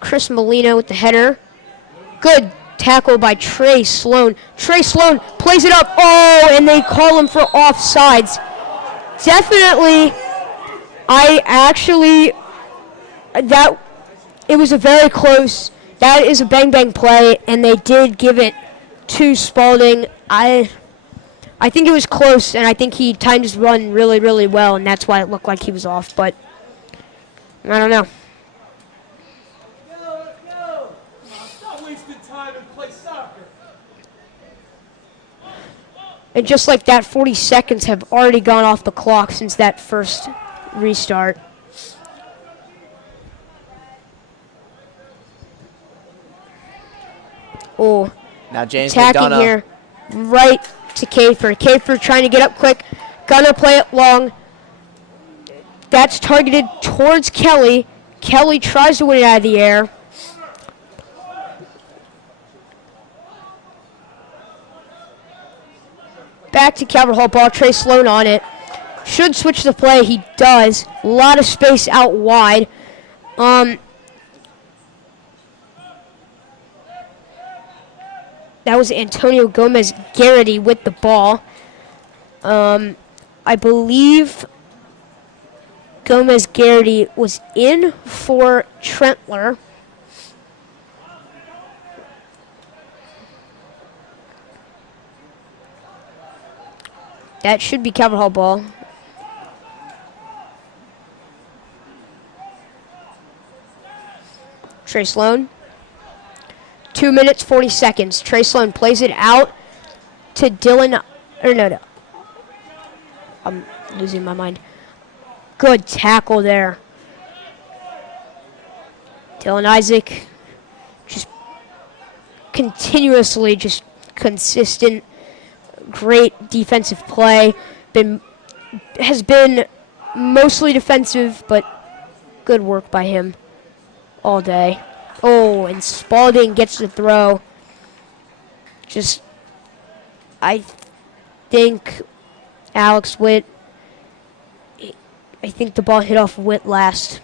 Chris Molina with the header. Good tackle by Trey Sloan. Trey Sloan plays it up. Oh, and they call him for offsides. Definitely, it was a very close, that is a bang-bang play, and they did give it to Spalding. I think it was close, and I think he timed his run really, really well, and that's why it looked like he was off, but I don't know. And just like that, 40 seconds have already gone off the clock since that first restart. Oh, now James attacking McDonough here, right to Kafer. Kafer trying to get up quick, gonna play it long. That's targeted towards Kelly. Kelly tries to win it out of the air. Back to Calvert Hall ball. Trey Sloan on it. Should switch the play. He does. A lot of space out wide. That was Antonio Gomez Garrity with the ball. I believe Gomez Garrity was in for Trentler. That should be Calvert Hall ball. Trey Sloan. 2 minutes, 40 seconds. Trey Sloan plays it out to Dylan. Or no. I'm losing my mind. Good tackle there. Dylan Isaac just continuously just consistent, great defensive play. Has been mostly defensive, but good work by him all day. Oh, and Spalding gets the throw. Just, I think Alex Witt, I think the ball hit off Witt last.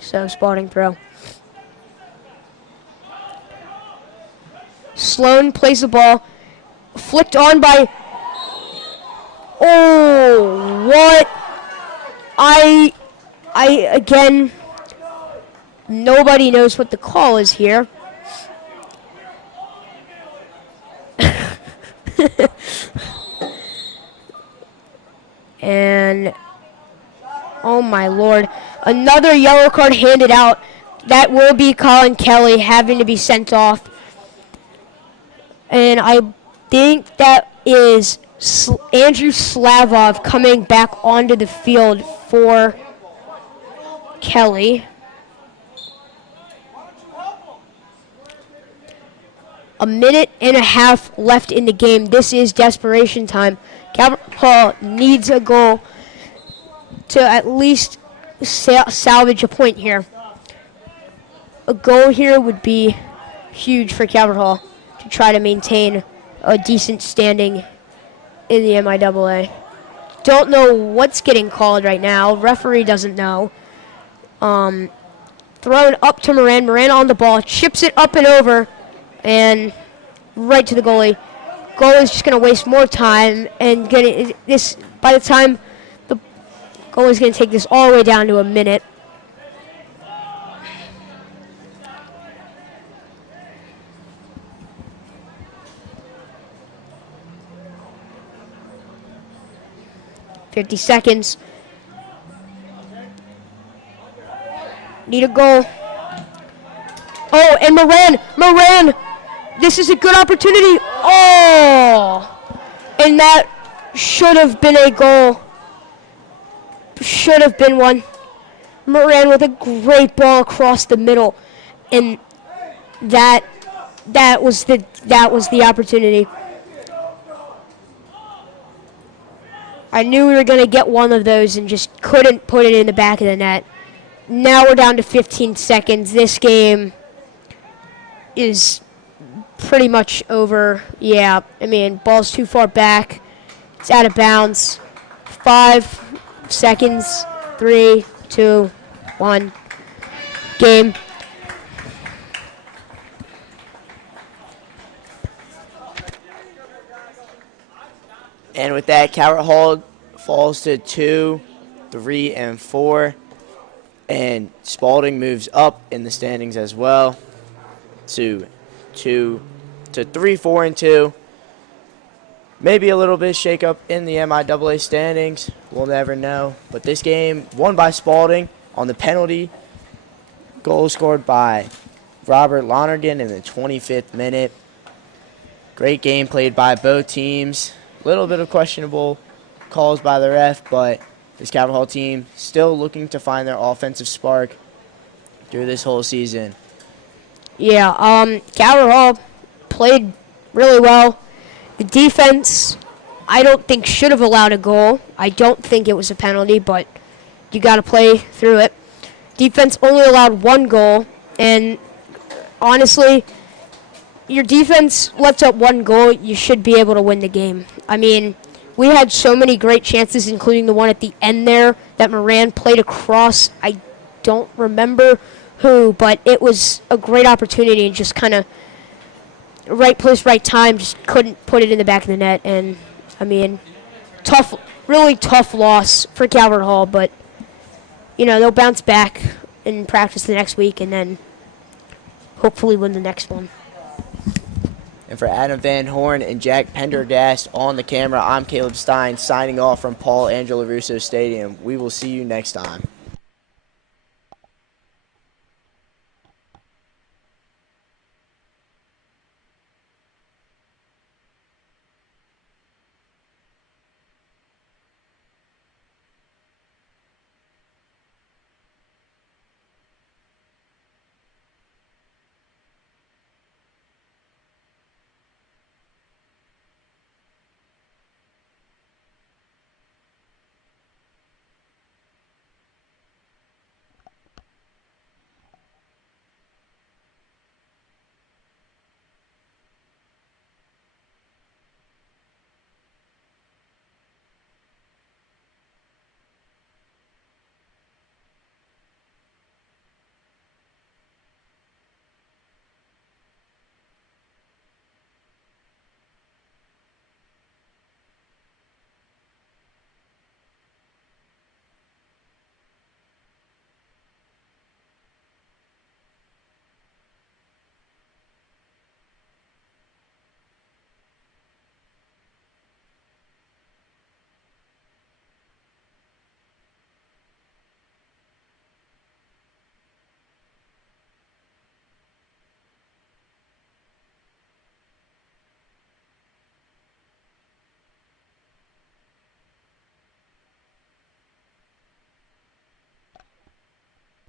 So Spalding throw. Sloan plays the ball. Flicked on by... Oh, what? Again, nobody knows what the call is here. And, oh my Lord, another yellow card handed out. That will be Colin Kelly having to be sent off. And I think that is Andrew Slavov coming back onto the field for Kelly. A minute and a half left in the game. This is desperation time. Calvert Hall needs a goal to at least salvage a point here. A goal here would be huge for Calvert Hall to try to maintain a decent standing in the MIAA. Don't know what's getting called right now. Referee doesn't know. Thrown up to Moran. Moran on the ball. Chips it up and over. And right to the goalie. Goalie's just going to waste more time. And this, by the time the goalie's going to take this all the way down to a minute. .50 seconds. Need a goal. Oh, and Moran! This is a good opportunity. Oh! And that should have been a goal. Should have been one. Moran with a great ball across the middle. And that was the opportunity. I knew we were going to get one of those and just couldn't put it in the back of the net. Now we're down to 15 seconds. This game is pretty much over. Yeah, I mean, ball's too far back. It's out of bounds. 5 seconds. 3, 2, 1. Game. And with that, Calvert Hall falls to 2, 3, and 4. And Spalding moves up in the standings as well to 3, 4, and 2. Maybe a little bit shake up in the MIAA standings. We'll never know. But this game won by Spalding on the penalty. Goal scored by Robert Lonergan in the 25th minute. Great game played by both teams. Little bit of questionable calls by the ref, but this Calvert Hall team still looking to find their offensive spark through this whole season. Yeah, Calvert Hall played really well. The defense, I don't think should have allowed a goal. I don't think it was a penalty, but you got to play through it. Defense only allowed 1 goal, and honestly, your defense lets up 1 goal, you should be able to win the game. I mean, we had so many great chances, including the one at the end there that Moran played across. I don't remember who, but it was a great opportunity and just kind of right place, right time, just couldn't put it in the back of the net. And, I mean, really tough loss for Calvert Hall, but, you know, they'll bounce back and practice the next week and then hopefully win the next one. And for Adam Van Horn and Jack Pendergast on the camera, I'm Caleb Stein signing off from Paul Angelo Russo Stadium. We will see you next time.